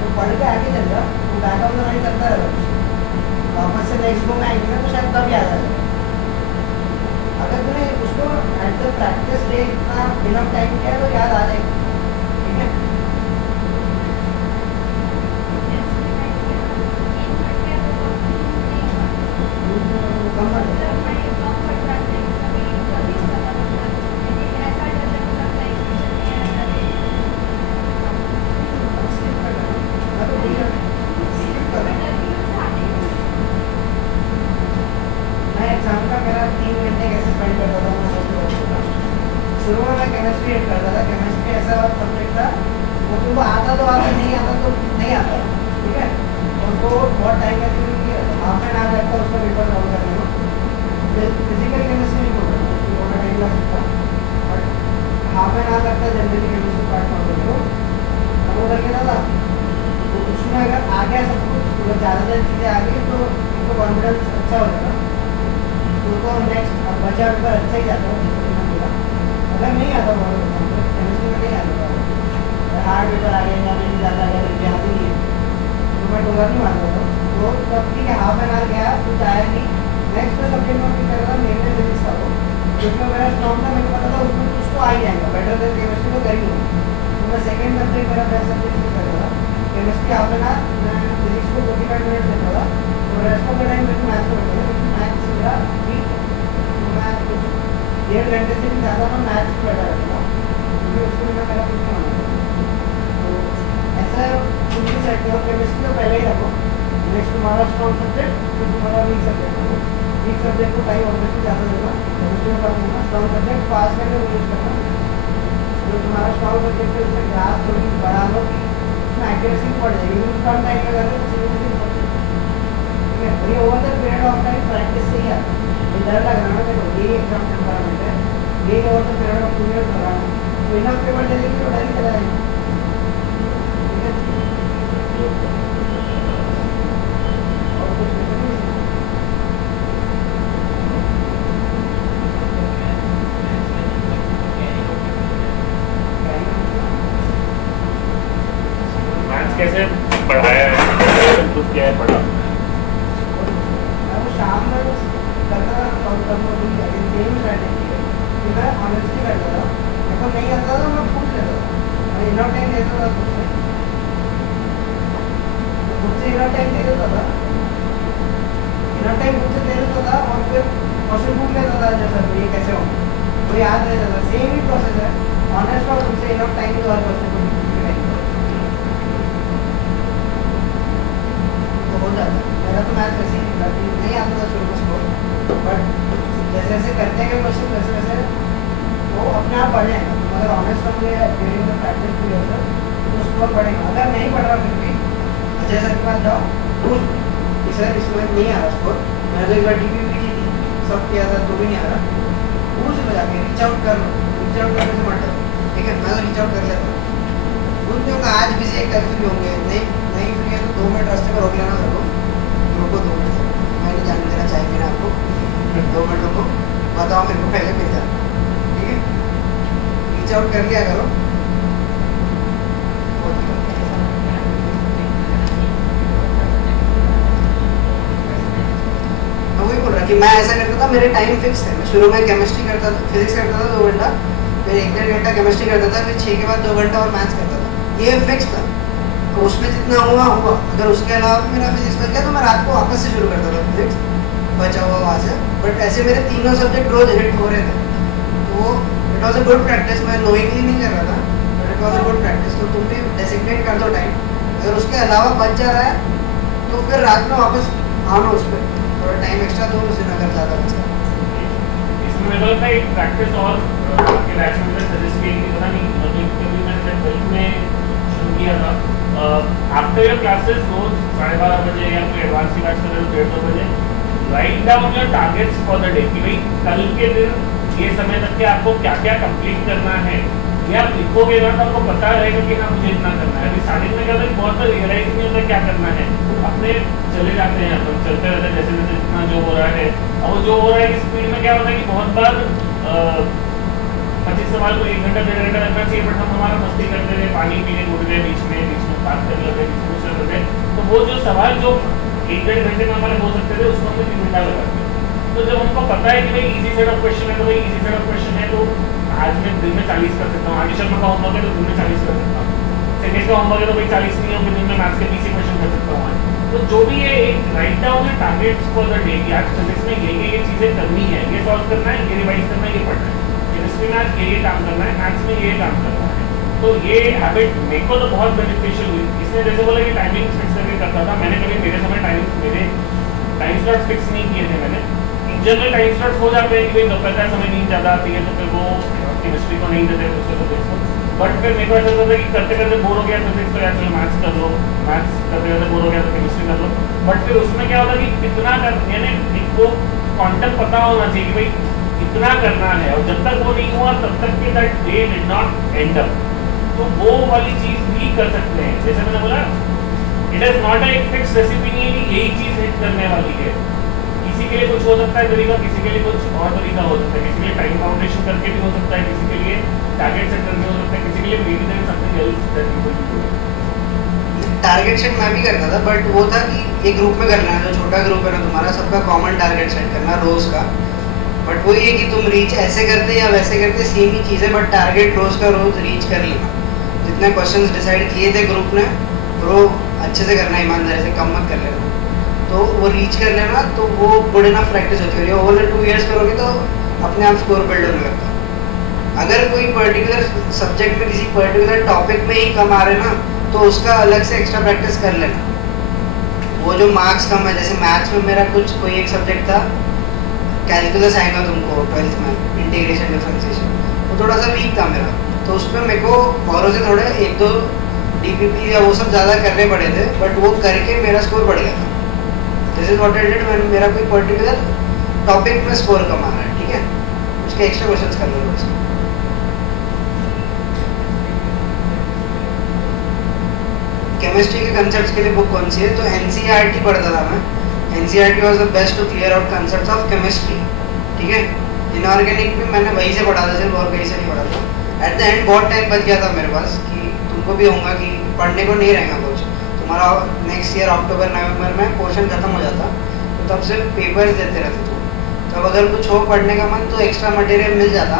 तो पढ़ के आगे चल जाओ, तो बैक ऑफ द माइंड चलता रहेगा कुछ, वापस से नेक्स्ट गो में आएंगे ना तो शायद तब याद आ जाए। अगर तुमने उसको एट द प्रैक्टिस डे इतना इनफ टाइम किया है तो याद आ जाएगा, ठीक है। मैं एग्जाम का मेरा 3 घंटे कैसे स्पेंड करता था मैं सबको बताता हूँ। शुरू में मैं केमिस्ट्री हेट करता था, केमिस्ट्री ऐसा सब्जेक्ट था वो तुमको आता तो आता, नहीं आता तो नहीं आता, ठीक है। और वो बहुत टाइम लगता है, हाफ एन आवर लगता है उसका पेपर सॉल्व करने में। फिजिकल केमिस्ट्री नहीं बोल रहा उसको थोड़ा टाइम लग सकता, बट हाफ एन आवर लगता है जनरली केमिस्ट्री पार्ट सॉल्व करने को, तब वो कर लेता था। तो उसमें अगर आ गया सब कुछ, मतलब ज़्यादातर चीज़ें आ गई तो उनको कॉन्फिडेंस अच्छा हो जाता, तो नेक्स्ट बचा पेपर अच्छा ही जाता है, जैसे मैंने बोला। अगर नहीं आता बहुत एग्जाम्पल केमिस्ट्री में नहीं आता था, हार्ड पेपर आ गया या नहीं ज़्यादा अगर याद ही नहीं है तो मैं डोला नहीं मारता था, तो तब ठीक है हाफ एन आवर गया कुछ आया नहीं। नेक्स्ट सब्जेक्ट में क्या कर रहा था, मेरे फिजिक्स था वो, जिसमें मेरा स्ट्रॉन्ग था, मेरे को पता था उसमें कुछ तो आ ही जाएगा, बेटर देन केमिस्ट्री तो कर ही लूँगा, तो मैं सेकेंड सब्जेक्ट मेरा बेस्ट सब्जेक्ट नहीं कर रहा था, केमिस्ट्री हाफ एन आवर, मैं फिजिक्स को 45 मिनट देता था, और रेस्ट ऑफ द टाइम मेरे को मैथ्स को बैठा था, मैथ्स मेरा वीक, मैं कुछ 1.5 घंटे से भी ज़्यादा मैं मैथ्स बैठा रहता था, क्योंकि उसमें मैं मेरा कुछ नहीं होना था। तो ऐसा कुछ भी सेट किया, केमिस्ट्री तो पहले ही रखो, नेक्स्ट तुम्हारा स्ट्रॉन्ग सब्जेक्ट, फिर तुम्हारा वीक सब्जेक्ट हो, वीक सब्जेक्ट को टाइम ऑब्वियसली ज़्यादा देना, केमिस्ट्री में कम देना, स्ट्रॉन्ग सब्जेक्ट फास्ट करके यूज करना, जो तुम्हारा स्ट्रॉन्ग सब्जेक्ट है उसमें ग्राफ थोड़ी बढ़ा लो कि उसमें एक्यूरेसी बढ़ जाएगी, क्योंकि कम टाइम लगा दो तो सिग्निफिकेंट बढ़ जाएगी, ठीक है। और ये over the period of time practice से ही आता है, डर लग रहा है ना देखो, ये एग्जाम एनवायरमेंट है, ये over the period of 2 years लगा है, तो इनफ पेपर दे देंगे तो डर ही चला जाएगा, ठीक है। और कुछ नहीं मैथ्स कैसे पढ़ाया है, कुछ क्या है पढ़ा? मैं वो शाम में करता था, सेम स्ट्रैटेजी है कि मैं ऑनेस्टली करता था, मेरे को नहीं आता था मैं पूछ लेता था, मैं इनफ टाइम देता था खुद से इनफ टाइम दे देता था, इनफ टाइम खुद से दे देता था, और फिर क्वेश्चन पूछ लेता था जैसा ये कैसे होगा वो याद रहता था, सेम ही प्रोसेस है, ऑनेस्ट और खुद से इनफ टाइम दो हर क्वेश्चन को तो हो जाता है। मेरा तो मैथ वैसे ही था कि नहीं आता था शुरू में स्कोर, बट जैसे जैसे करते गए क्वेश्चन वैसे वैसे वो अपने आप बढ़ जाएगा। तुम अगर ऑनेस्ट होंगे ड्यूरिंग द प्रैक्टिस पीरियड तो स्कोर बढ़ेगा। अगर नहीं बढ़ रहा फिर भी अजय सर के पास जाओ, पूछ कि सर इसमें नहीं आ रहा स्कोर, मैंने तो एक बार डीपीपी की थी, सब किया था तो भी नहीं आ रहा, पूछ लो जाके, रीच आउट कर लो, रीच आउट करने से मत डरो, ठीक है। मैं तो रीच आउट कर लेता हूँ, उनके होंगे आज बिजी है कल फ्री होंगे, नहीं फ्री है तो 2 मिनट रास्ते में रोक लेना सर को 2 मिनट, मैं नहीं जाने देना चाहिए मेरा आपको, 2 मिनट को बताओ मेरे को पहले मिल जाए, ठीक है। रीच आउट कर लिया करो। मैं वही बोल रहा कि मैं ऐसा करता था, मेरे टाइम फिक्स थे। मैं शुरू में केमिस्ट्री करता था, फिजिक्स करता था 2 घंटा, फिर 1-1.5 घंटा केमिस्ट्री करता था, फिर 6 के बाद 2 घंटा और मैथ्स करता था। ये फिक्स था, तो उसमें जितना हुआ हुआ। अगर उसके अलावा मेरा फिजिक्स बच गया तो मैं रात को वापस से शुरू करता था फिजिक्स, बचा हुआ वहाँ से। बट ऐसे मेरे तीनों सब्जेक्ट रोज हिट हो रहे थे, तो it was a good practice. मैं नोइंगली नहीं कर रहा था, but it was a good practice. तो तुम भी डेसिग्नेट कर दो टाइम, अगर उसके अलावा बच जा रहा है तो फिर रात में वापस आना उस पर, थोड़ा टाइम एक्स्ट्रा दो उस दिन अगर ज़्यादा बचा। इसमें मेरे को लगता है एक प्रैक्टिस और आपके बैच में मैंने सजेस्ट की थी, पता नहीं मतलब कभी मैंने जब 12th में शुरू किया था, आफ्टर योर क्लासेस रोज 12:30 बजे या फिर एडवांस की बैच कर रहे हो 1:30-2 बजे, write down your targets for the day कि भाई कल के दिन ये समय तक के आपको क्या क्या कंप्लीट करना है। ये आप लिखोगे ना तो आपको पता रहेगा कि हाँ मुझे इतना करना है। अभी स्टार्टिंग में क्या होता है, बहुत बार रियलाइज नहीं होता क्या करना है, अपने चले जाते हैं, अपन चलते रहते हैं जैसे जैसे जितना जो हो रहा है। और वो जो हो रहा है इस स्पीड में क्या होता है कि बहुत बार 25 सवाल को 1 घंटा 1.5 घंटा लगना चाहिए, बट हम हमारा मस्ती करते रहे, पानी पीने उठ गए, बीच में बात करने लगे, बीच में चल रहे, तो वो जो सवाल जो 1-1.5 घंटे में हमारे हो सकते थे उसको हमने 3 घंटा लगा दिया। तो जब हमको पता है कि भाई इजी सेट ऑफ क्वेश्चन है तो भाई इजी सेट ऑफ क्वेश्चन है, तो आज मैं दिन में 40 कर सकता हूँ। आगे शर्मा का होमवर्क है तो दिन में 40 कर सकता हूँ। सेकेंड का होमवर्क है तो भाई 40 नहीं हो, दिन में मैथ्स के 20 क्वेश्चन कर सकता हूँ। तो जो भी ये एक राइट डाउन है टारगेट्स फॉर द डे कि आज फिजिक्स में ये चीज़ें करनी है, ये सॉल्व करना है, ये रिवाइज करना है, ये पढ़ना है। केमिस्ट्री में आज ये काम करना है, मैथ्स में ये काम करना है। तो ये हैबिट मेरे को तो बहुत बेनिफिशियल हुई। इसने जैसे बोला कि टाइमिंग फिक्स करके करता था, मैंने कभी मेरे टाइम स्लॉट फिक्स नहीं किए थे मैंने। जनरल टाइम स्लॉट हो जाते हैं कि भाई दोपहर का समय नींद ज़्यादा आती है तो फिर वो केमिस्ट्री को नहीं देते दूसरे सब्जेक्ट को। बट फिर मेरे को ऐसा होता है कि करते करते बोर हो गया फिजिक्स तो यार चलो मैथ्स कर लो, मैथ्स करते करते बोर हो गया तो केमिस्ट्री कर लो। बट फिर उसमें क्या होता है कि कितना कर, यानी एक को क्वांटम पता होना चाहिए कि भाई इतना करना है, और जब तक वो नहीं हुआ तब तक कि that day did not and up. तो वो वाली चीज़ भी कर सकते हैं। जैसे मैंने बोला इट इज़ नॉट एक फिक्स रेसिपी नहीं है कि यही चीज़ हिट करने वाली है। किसी के लिए कुछ हो सकता है तरीका, किसी के लिए कुछ और तरीका हो सकता है, किसी के लिए टाइम फाउंडेशन करके भी हो सकता है, किसी के लिए टारगेट सेट करके हो सकता है, किसी के लिए maybe then something else that you will do. Target set मैं भी करता था, बट वो था कि एक ग्रुप में करना है, जो छोटा ग्रुप है ना तुम्हारा, सबका कॉमन टारगेट सेट करना रोज का। बट वही है कि तुम रीच ऐसे करते या वैसे करते सेम ही चीज़ है, बट टारगेट रोज का रोज रीच कर लेना। जितने क्वेश्चंस डिसाइड किए थे ग्रुप ने वो अच्छे से करना, ईमानदारी से, कम मत कर लेना, तो वो रीच कर लेना। तो वो गुड इनफ प्रैक्टिस होती है। ओवर 2 इयर्स करोगे तो अपने आप स्कोर बिल्ड होने लगता है। अगर कोई पर्टिकुलर सब्जेक्ट में किसी पर्टिकुलर टॉपिक में ही कम आ रहे ना, तो उसका अलग से एक्स्ट्रा प्रैक्टिस कर लेना। वो जो मार्क्स कम है, जैसे मैथ्स में मेरा कुछ कोई एक सब्जेक्ट था, कैलकुलस आएगा तुमको 12th में, इंटीग्रेशन डिफरेंशिएशन, वो थोड़ा सा वीक था मेरा, तो उस पर मेरे को औरों से थोड़े 1-2 DPP या वो सब ज़्यादा करने पड़े थे, बट वो करके मेरा स्कोर बढ़ गया था। This is what I did when मेरा कोई पर्टिकुलर टॉपिक में स्कोर कम आ रहा है, ठीक है, उसके एक्स्ट्रा क्वेश्चंस कर लो रोज। केमिस्ट्री के कंसेप्ट्स के लिए बुक कौन सी है? तो NCERT पढ़ता था मैं। NCERT was the best to clear out concepts of chemistry, ठीक है। इनऑर्गेनिक भी मैंने वहीं से पढ़ा था, सिर्फ और कहीं से नहीं पढ़ा था। एट द एंड बहुत टाइम बच गया था मेरे पास कि तुमको भी होगा कि पढ़ने को नहीं रहेगा कुछ, तुम्हारा नेक्स्ट ईयर अक्टूबर नवंबर में पोर्शन खत्म हो जाता, तो तब से पेपर्स देते रहते तुम। तब अगर कुछ हो पढ़ने का मन तो एक्स्ट्रा मटेरियल मिल जाता,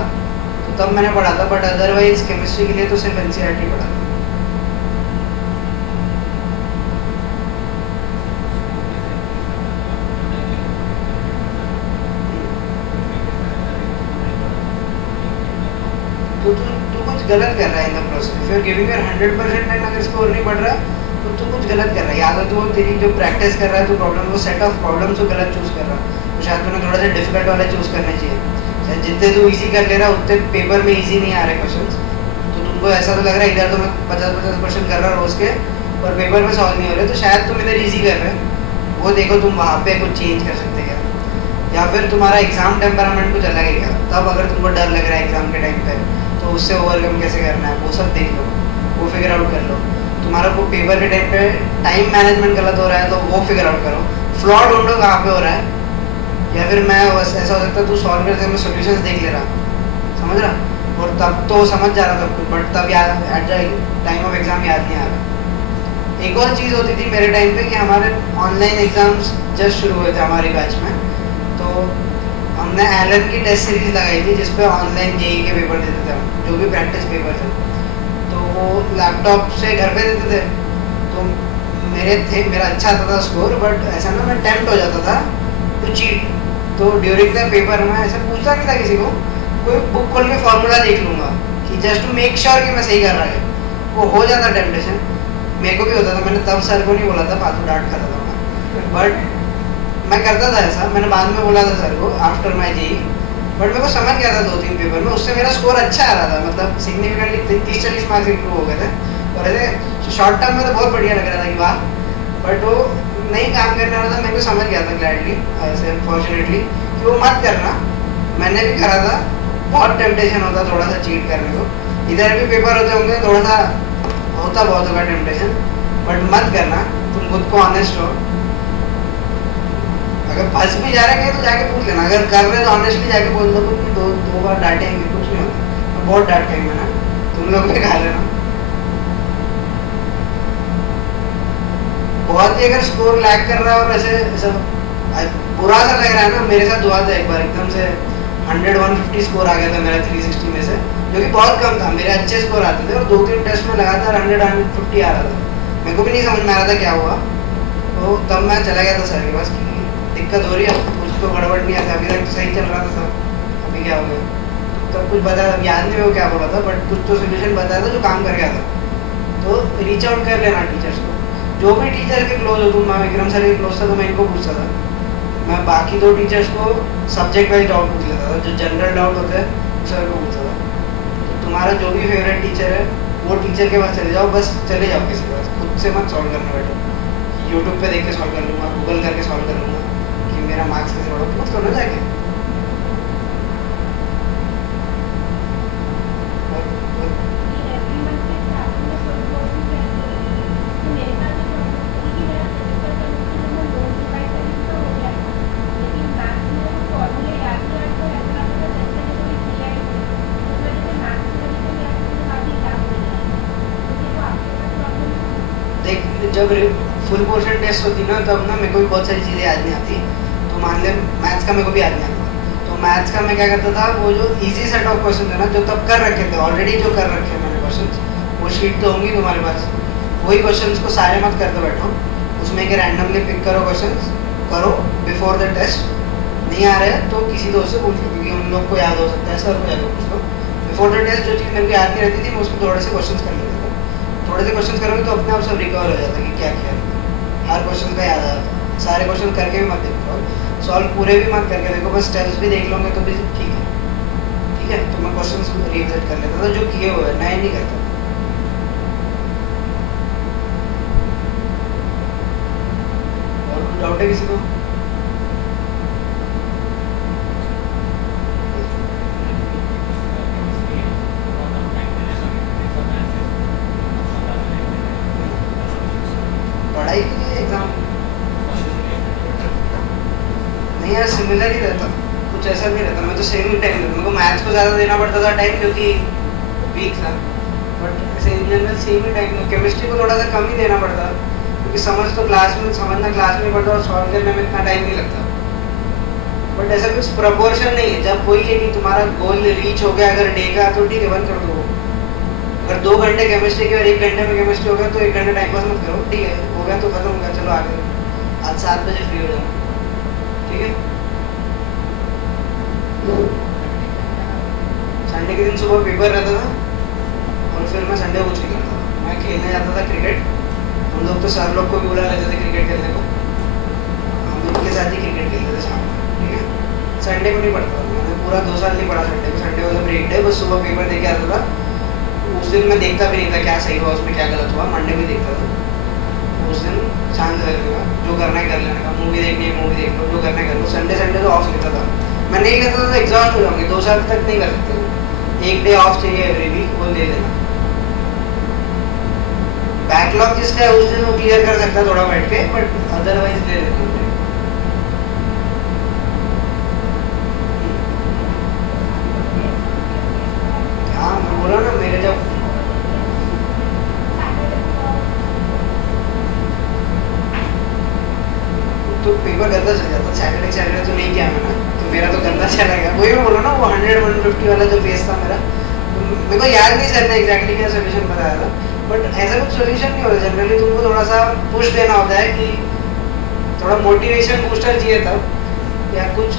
तो तब मैंने पढ़ा था। बट अदरवाइज केमिस्ट्री के लिए तो सिर्फ NCERT पढ़ा था। तो तू कुछ गलत कर रहा है in the process. If you are giving your 100% and अगर स्कोर नहीं बढ़ रहा तो तू कुछ गलत कर रहा है। या तो तू तेरी जो प्रैक्टिस कर रहा है, तो प्रॉब्लम वो सेट ऑफ प्रॉब्लम्स को गलत चूज कर रहा है, तो शायद तूने थोड़ा सा डिफिकल्ट वाले चूज करने चाहिए। शायद जितने तू इजी कर ले रहा है उतने पेपर में इजी नहीं आ रहे क्वेश्चन, तो तुमको ऐसा तो लग रहा है इधर तो मैं 50-50 क्वेश्चन कर रहा हूँ रोज के, और पेपर में सॉल्व नहीं हो रहे, तो शायद तुम इधर ईजी कर रहे हो। वो देखो तुम वहाँ पे कुछ चेंज कर सकते क्या, या फिर तुम्हारा एग्जाम टेम्परामेंट कुछ अलग है क्या। तब अगर तुमको डर लग रहा है एग्जाम के टाइम पे, तो उससे ओवरकम कैसे करना है वो सब देख लो, वो फिगर आउट कर लो। तुम्हारा को पेपर के टाइम पे टाइम मैनेजमेंट गलत हो रहा है तो वो फिगर आउट करो। फ्लॉ ढूंढो कहाँ पे हो रहा है, या फिर मैं बस ऐसा हो सकता है तू सॉल्व करते मैं सोल्यूशंस देख ले रहा, समझ रहा, और तब तो समझ जा रहा था कुछ, बट तब याद at the time of exam याद नहीं आ रहा। एक और चीज़ होती थी मेरे टाइम पे कि हमारे ऑनलाइन एग्जाम्स जस्ट शुरू हुए थे हमारी बैच में, तो हमने एलन की टेस्ट सीरीज लगाई थी जिसपे ऑनलाइन जेई के पेपर देते थे हम, जो भी प्रैक्टिस पेपर थे, तो वो लैपटॉप से घर पे देते थे। तो मेरा अच्छा आता था स्कोर, बट ऐसा ना मैं टेम्प्ट हो जाता था तो चीट। तो ड्यूरिंग द पेपर मैं ऐसा पूछता नहीं था किसी को, कोई बुक खोल के फॉर्मूला देख लूँगा कि जस्ट टू मेक श्योर कि मैं सही कर रहा है। वो हो जाता टेम्पटेशन, मेरे को भी होता था। मैंने तब सर को नहीं बोला था, फालतू डांट खाता था मैं, बट मैं करता था ऐसा। मैंने बाद में बोला था सर को आफ्टर माई जेई, बट मेरे को समझ गया था 2-3 पेपर में, उससे मेरा स्कोर अच्छा आ रहा था, मतलब सिग्निफिकेंटली 30-40 मार्क्स इंप्रूव हो गए थे। और ऐसे शॉर्ट टर्म में तो बहुत बढ़िया लग रहा था कि वाह, बट वो नहीं काम करने वाला था। मेरे को समझ गया था ग्लैडली, ऐसे अनफॉर्चुनेटली, कि वो मत करना। मैंने भी करा था, बहुत टेम्पटेशन होता थोड़ा सा चीट करने को। इधर भी पेपर होते होंगे, थोड़ा सा होता बहुत होगा टेम्पटेशन, बट मत करना। तुम खुद को ऑनेस्ट हो, अगर फंस भी जा रहे हैं तो जाके पूछ लेना, अगर कर रहे तो ऑनेस्टली जाके बोल दो कि दो बार डांटेंगे, कुछ नहीं होता। बहुत डांटेंगे ना, तुम लोग भी खा लेना। बहुत ही अगर स्कोर लैग कर रहा है और ऐसे बुरा सा लग रहा है ना, मेरे साथ हुआ था एक बार, एकदम से 100-150 स्कोर आ गया था मेरा 360 में से, जो कि बहुत कम था। मेरे अच्छे स्कोर आते थे और 2-3 टेस्ट में लगातार 100-150 आ रहा था। मेरे को भी नहीं समझ में आ रहा था क्या हुआ। तो तब मैं चला गया था सर के पास कि दिक्कत हो रही है, कुछ तो गड़बड़ नहीं है, अभी तक तो सही चल रहा था सर, अभी क्या हो गया। तब कुछ बताया, अब याद नहीं हो क्या बोला था, बट कुछ तो सोल्यूशन बताया था जो काम कर गया था। तो रीच आउट कर लेना टीचर्स को, जो भी टीचर के क्लोज हो। तुम, मैं विक्रम सर के क्लोज था तो मैं इनको पूछता था। मैं बाकी 2 टीचर्स को सब्जेक्ट वाइज डाउट पूछ लेता था, जो जनरल डाउट होते हैं सर को पूछता था। तो तुम्हारा जो भी फेवरेट टीचर है वो टीचर के पास चले जाओ, बस चले जाओ किसी के पास, खुद से मत सॉल्व करने बैठो। यूट्यूब पे देख के सॉल्व कर लूँगा, गूगल करके सॉल्व कर लूँगा कि मेरा मार्क्स कैसे बढ़ो, पूछ लो ना जाके। जब फुल पोर्शन टेस्ट होती ना, तब ना मेरे को भी बहुत सारी चीज़ें याद नहीं आती। तो मान ले मैथ्स का मेरे को भी याद नहीं आता, तो मैथ्स का मैं क्या करता था, वो जो इजी सेट ऑफ क्वेश्चन है ना, जो तब कर रखे थे ऑलरेडी, जो कर रखे हैं मैंने क्वेश्चन, वो शीट तो होंगी तुम्हारे पास, वही क्वेश्चन को सारे मत करते बैठो, उसमें के रैंडमली पिक करो क्वेश्चन, करो बिफोर द टेस्ट। नहीं आ रहे हैं तो किसी दोस्त से पूछ लो, क्योंकि उन लोग को याद हो सकता है, सर को याद हो पूछ लो। बिफोर द टेस्ट जो चीज़ मेरे को याद नहीं रहती थी, मैं उसको थोड़े से क्वेश्चन कर लेता था। थोड़े से क्वेश्चन करोगे तो अपने आप सब रिकवर हो जाता है कि क्या किया है, हर क्वेश्चन का याद आ जाता है। सारे क्वेश्चन करके भी मत देखो, सॉल्व पूरे भी मत करके देखो, बस स्टेप्स भी देख लोगे तो भी ठीक है। ठीक है, तो मैं क्वेश्चन रिविजिट कर लेता था जो किए हुए, नए नहीं करता। और कुछ डाउट है किसी को? पढ़ाई के लिए एग्जाम नहीं यार, सिमिलर ही रहता, कुछ ऐसा नहीं रहता। मैं तो सेम ही टाइम देता, मेरे को मैथ्स को ज़्यादा देना पड़ता था टाइम, क्योंकि वीक था, बट ऐसे in general same he time. Chemistry को थोड़ा सा कम ही देना पड़ता, क्योंकि समझना क्लास में पड़ता और सॉल्व करने में इतना टाइम नहीं लगता। बट ऐसा कुछ प्रपोर्शन नहीं है। जब वही है कि तुम्हारा गोल रीच हो गया अगर डे का, तो ठीक है, बंद कर दो। अगर 2 घंटे केमिस्ट्री के और 1 घंटे में केमिस्ट्री हो गया तो 1 घंटे टाइम पास मत करो, ठीक है, हो गया तो खत्म हो गया, चलो आगे। आज 7 बजे फ्री हो जाओ, ठीक है। संडे के दिन सुबह पेपर रहता था और फिर मैं संडे को कुछ नहीं करता था, मैं खेलने जाता था क्रिकेट। हम लोग तो सर लोग को भी बुला लेते थे क्रिकेट खेलने को, हम उनके साथ ही क्रिकेट खेलते थे शाम को, ठीक है। संडे को नहीं पढ़ता था, मैंने पूरा 2 साल नहीं पढ़ा संडे को। संडे वाला ब्रेक डे, बस सुबह पेपर दे के आता था। उस दिन मैं देखता भी नहीं था क्या सही हुआ उसमें, क्या गलत हुआ। मंडे भी देखता था। उस दिन शांत रहेगा, जो करना है कर लेने का, मूवी देखनी है मूवी देख लो, जो करना है कर लो। संडे तो ऑफ लेता था मैं, नहीं लेता था तो एग्जॉस्ट हो जाऊंगे, 2 साल तक नहीं कर सकते। 1 डे ऑफ चाहिए एवरी वीक, वो ले लेना। बैकलॉग जिसका है उस दिन वो क्लियर कर सकता है थोड़ा बैठ के, बट अदरवाइज ले लेता हूँ। किया मैंने, तो मेरा तो गंदा चला गया। वही मैं बोला ना, वो 100-150 वाला जो फेस था मेरा, मेरे को याद नहीं सर ने एग्जैक्टली क्या सोल्यूशन बताया था, बट ऐसा कुछ सोल्यूशन नहीं होता। जनरली तुमको थोड़ा सा पुश देना होता है कि थोड़ा मोटिवेशन बूस्टर चाहिए था, या कुछ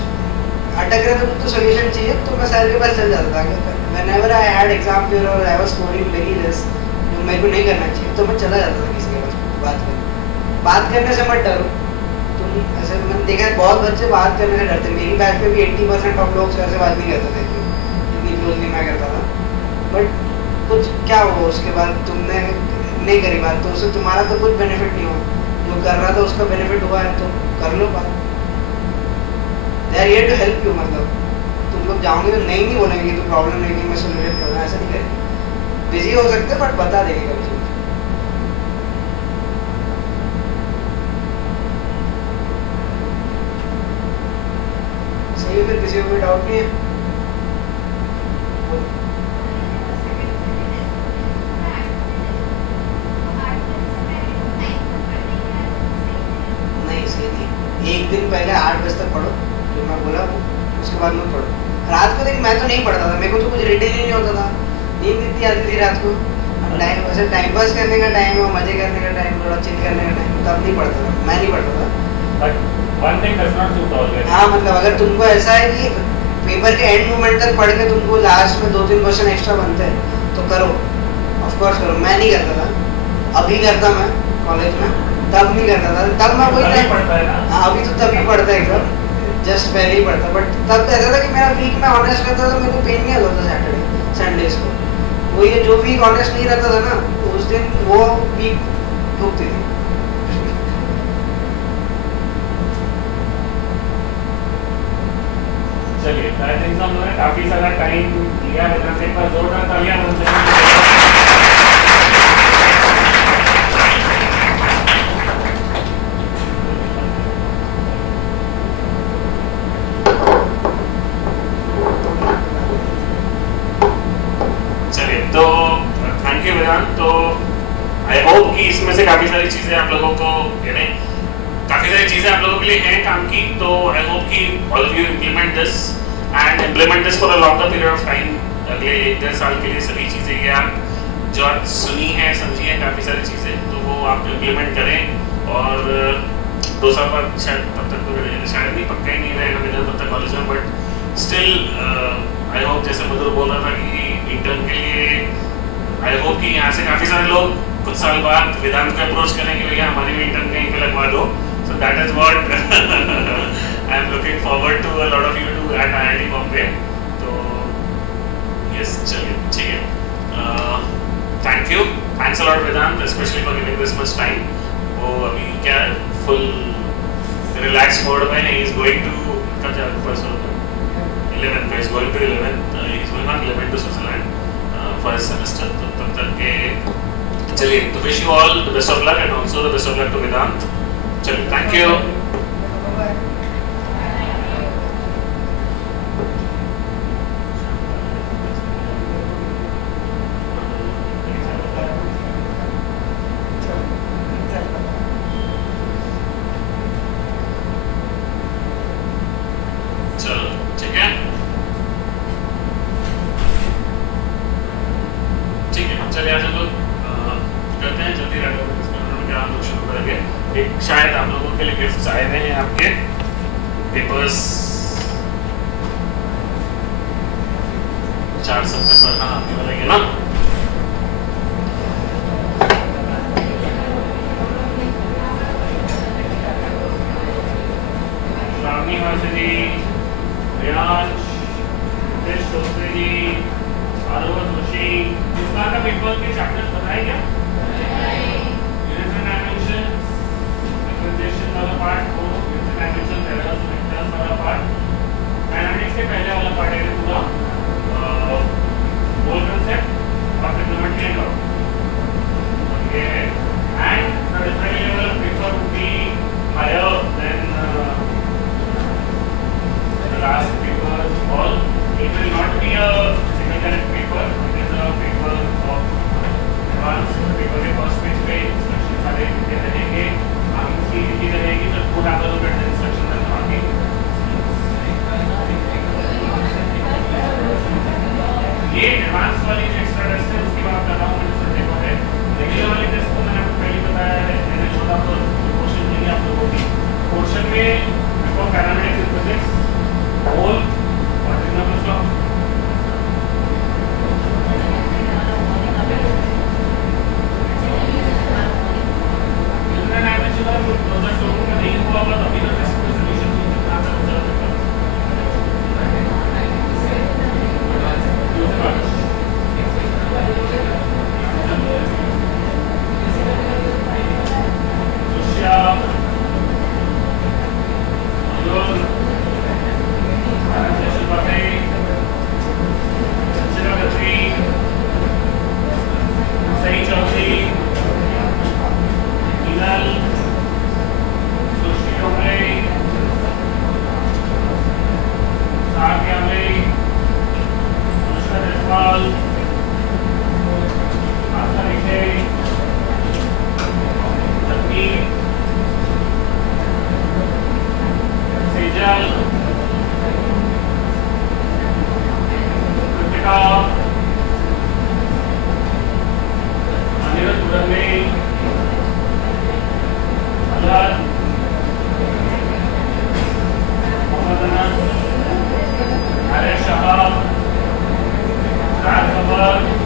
अटक रहे तो कुछ तो सोल्यूशन चाहिए। तो मैं सर के पास चल जाता था। Whenever I had exam fair और I was scoring very less, जो मेरे को नहीं करना चाहिए, तो मैं चला जाता था किसी के पास बात करने से मत डरो तुम। ऐसे मैंने देखा है बहुत बच्चे बात करने से डरते। मेरी बैच में भी 80% ऑफ लोग सर से बात नहीं करते थे, इतनी क्लोजली मैं करता था। बट कुछ क्या हुआ उसके बाद, तुमने नहीं करी बात तो उससे तुम्हारा तो कुछ बेनिफिट नहीं हुआ। जो कर रहा था उसका बेनिफिट हुआ है तो कर लो बात। They are here to help you. मतलब तुम लोग जाओगे तो नहीं बोलेंगे कि तू प्रॉब्लम नहीं कि मैं सोल्यूशन कर रहा, ऐसा नहीं करेंगे। बिजी हो सकते बट बता देंगे कभी। सही है, फिर किसी को कोई डाउट नहीं है? नहीं सही नहीं। एक दिन पहले 8 बजे तक पढ़ो जो मैं बोला वो, उसके बाद मत पढ़ो। रात को देखिए मैं तो नहीं पढ़ता था, मेरे को तो कुछ रीडिंग ही नहीं होता था, नींद इतनी आती थी रात को। टाइम वैसे टाइम पास करने का टाइम है, मजे करने का टाइम, थोड़ा चिल करने का टाइम, तब नहीं पढ़ता था, मैं नहीं पढ़ता था। But one thing does not suit always. हाँ मतलब अगर तुमको ऐसा है कि पेपर के एंड मोमेंट तक पढ़ के तुमको लास्ट में 2-3 क्वेश्चन एक्स्ट्रा बनते हैं तो करो, ऑफ कोर्स करो। मैं नहीं करता था, अभी करता मैं कॉलेज में, तब नहीं करता था। तब मैं कोई तभी पढ़ता है ना? हाँ अभी तो तभी पढ़ता है एकदम, जस्ट पहले ही पढ़ता। बट तब ऐसा था कि मेरा वीक में ऑनेस्ट रहता था, मेरे को पेन नहीं आता था सैटरडे संडेज को। वो ये जो वीक ऑनेस्ट नहीं रहता था ना, तो उस दिन वो वीक भुगती थी। चलिए, आई थिंक हम लोगों ने काफी सारा टाइम दिया है। एक बार जोरदार तालियां हम सभी। चलिए, तो थैंक यू वेदांत। तो आई होप कि इसमें से काफी सारी चीजें आप लोगों को, यानी काफी सारी चीजें आप लोगों के लिए हैं काम की। तो आई होप कि all of you implement this and implement this for a longer period of time. अगले 1-1.5 साल के लिए सभी चीजें ये आप जो आप सुनी है, समझी है काफी सारी चीजें, तो वो आप इम्प्लीमेंट करें। और 2 साल बाद शायद तब तक तो शायद नहीं, पक्का ही नहीं रहेगा वेदांत तब तक कॉलेज में, बट स्टिल आई होप, जैसे मधुर बोल रहा था कि इंटर्न के लिए आई होप कि यहाँ से काफी सारे लोग कुछ साल बाद वेदांत को अप्रोच करें कि भैया हमारी भी इंटर्न कहीं पे लगवा दो। So that is what I am looking forward to a lot of you to at IIT Bombay. तो यस, चलिए ठीक है। Thank you, thanks a lot Vedant, specially for giving this much time. वो अभी क्या फुल रिलैक्स मोड में है। ही is going to कब जा परसों 11th में, is going to 11th, he is going on 11th to Switzerland for a semester. तो तब तक के चलिए, तो wish you all the best of luck and also the best of luck to Vedant. चलिए, थैंक यू। चलो ठीक है, ठीक है, चलिए आज हम लोग करते हैं जल्दी क्या हम लोग शुरू करेंगे। एक शायद आप लोगों के लिए गिफ्ट्स आए हुए हैं, आपके पेपर्स 4 सितंबर, हाँ आपके वाले ना। श्रावणी जी, रियांश, नितेश चौधरी जी, आरोह जोशी, इसका का पेपर के चैप्टर्स बताए क्या? वाला पार्ट को डायमेंशन एरर्स वेक्टर्स वाला पार्ट, डायनामिक्स के पहले वाला पार्ट है पूरा गोल कंसेप्ट और ट्रिग्नोमेट्री एंड लॉ ये है। And the different level of paper would be higher than the last paper all. It will not be a single direct paper, it is a paper of advance. Paper के first page पे instruction सारे लिखे रहेंगे, आगे की रहेगी तो पूरा करो इंस्ट्रक्शन आगे और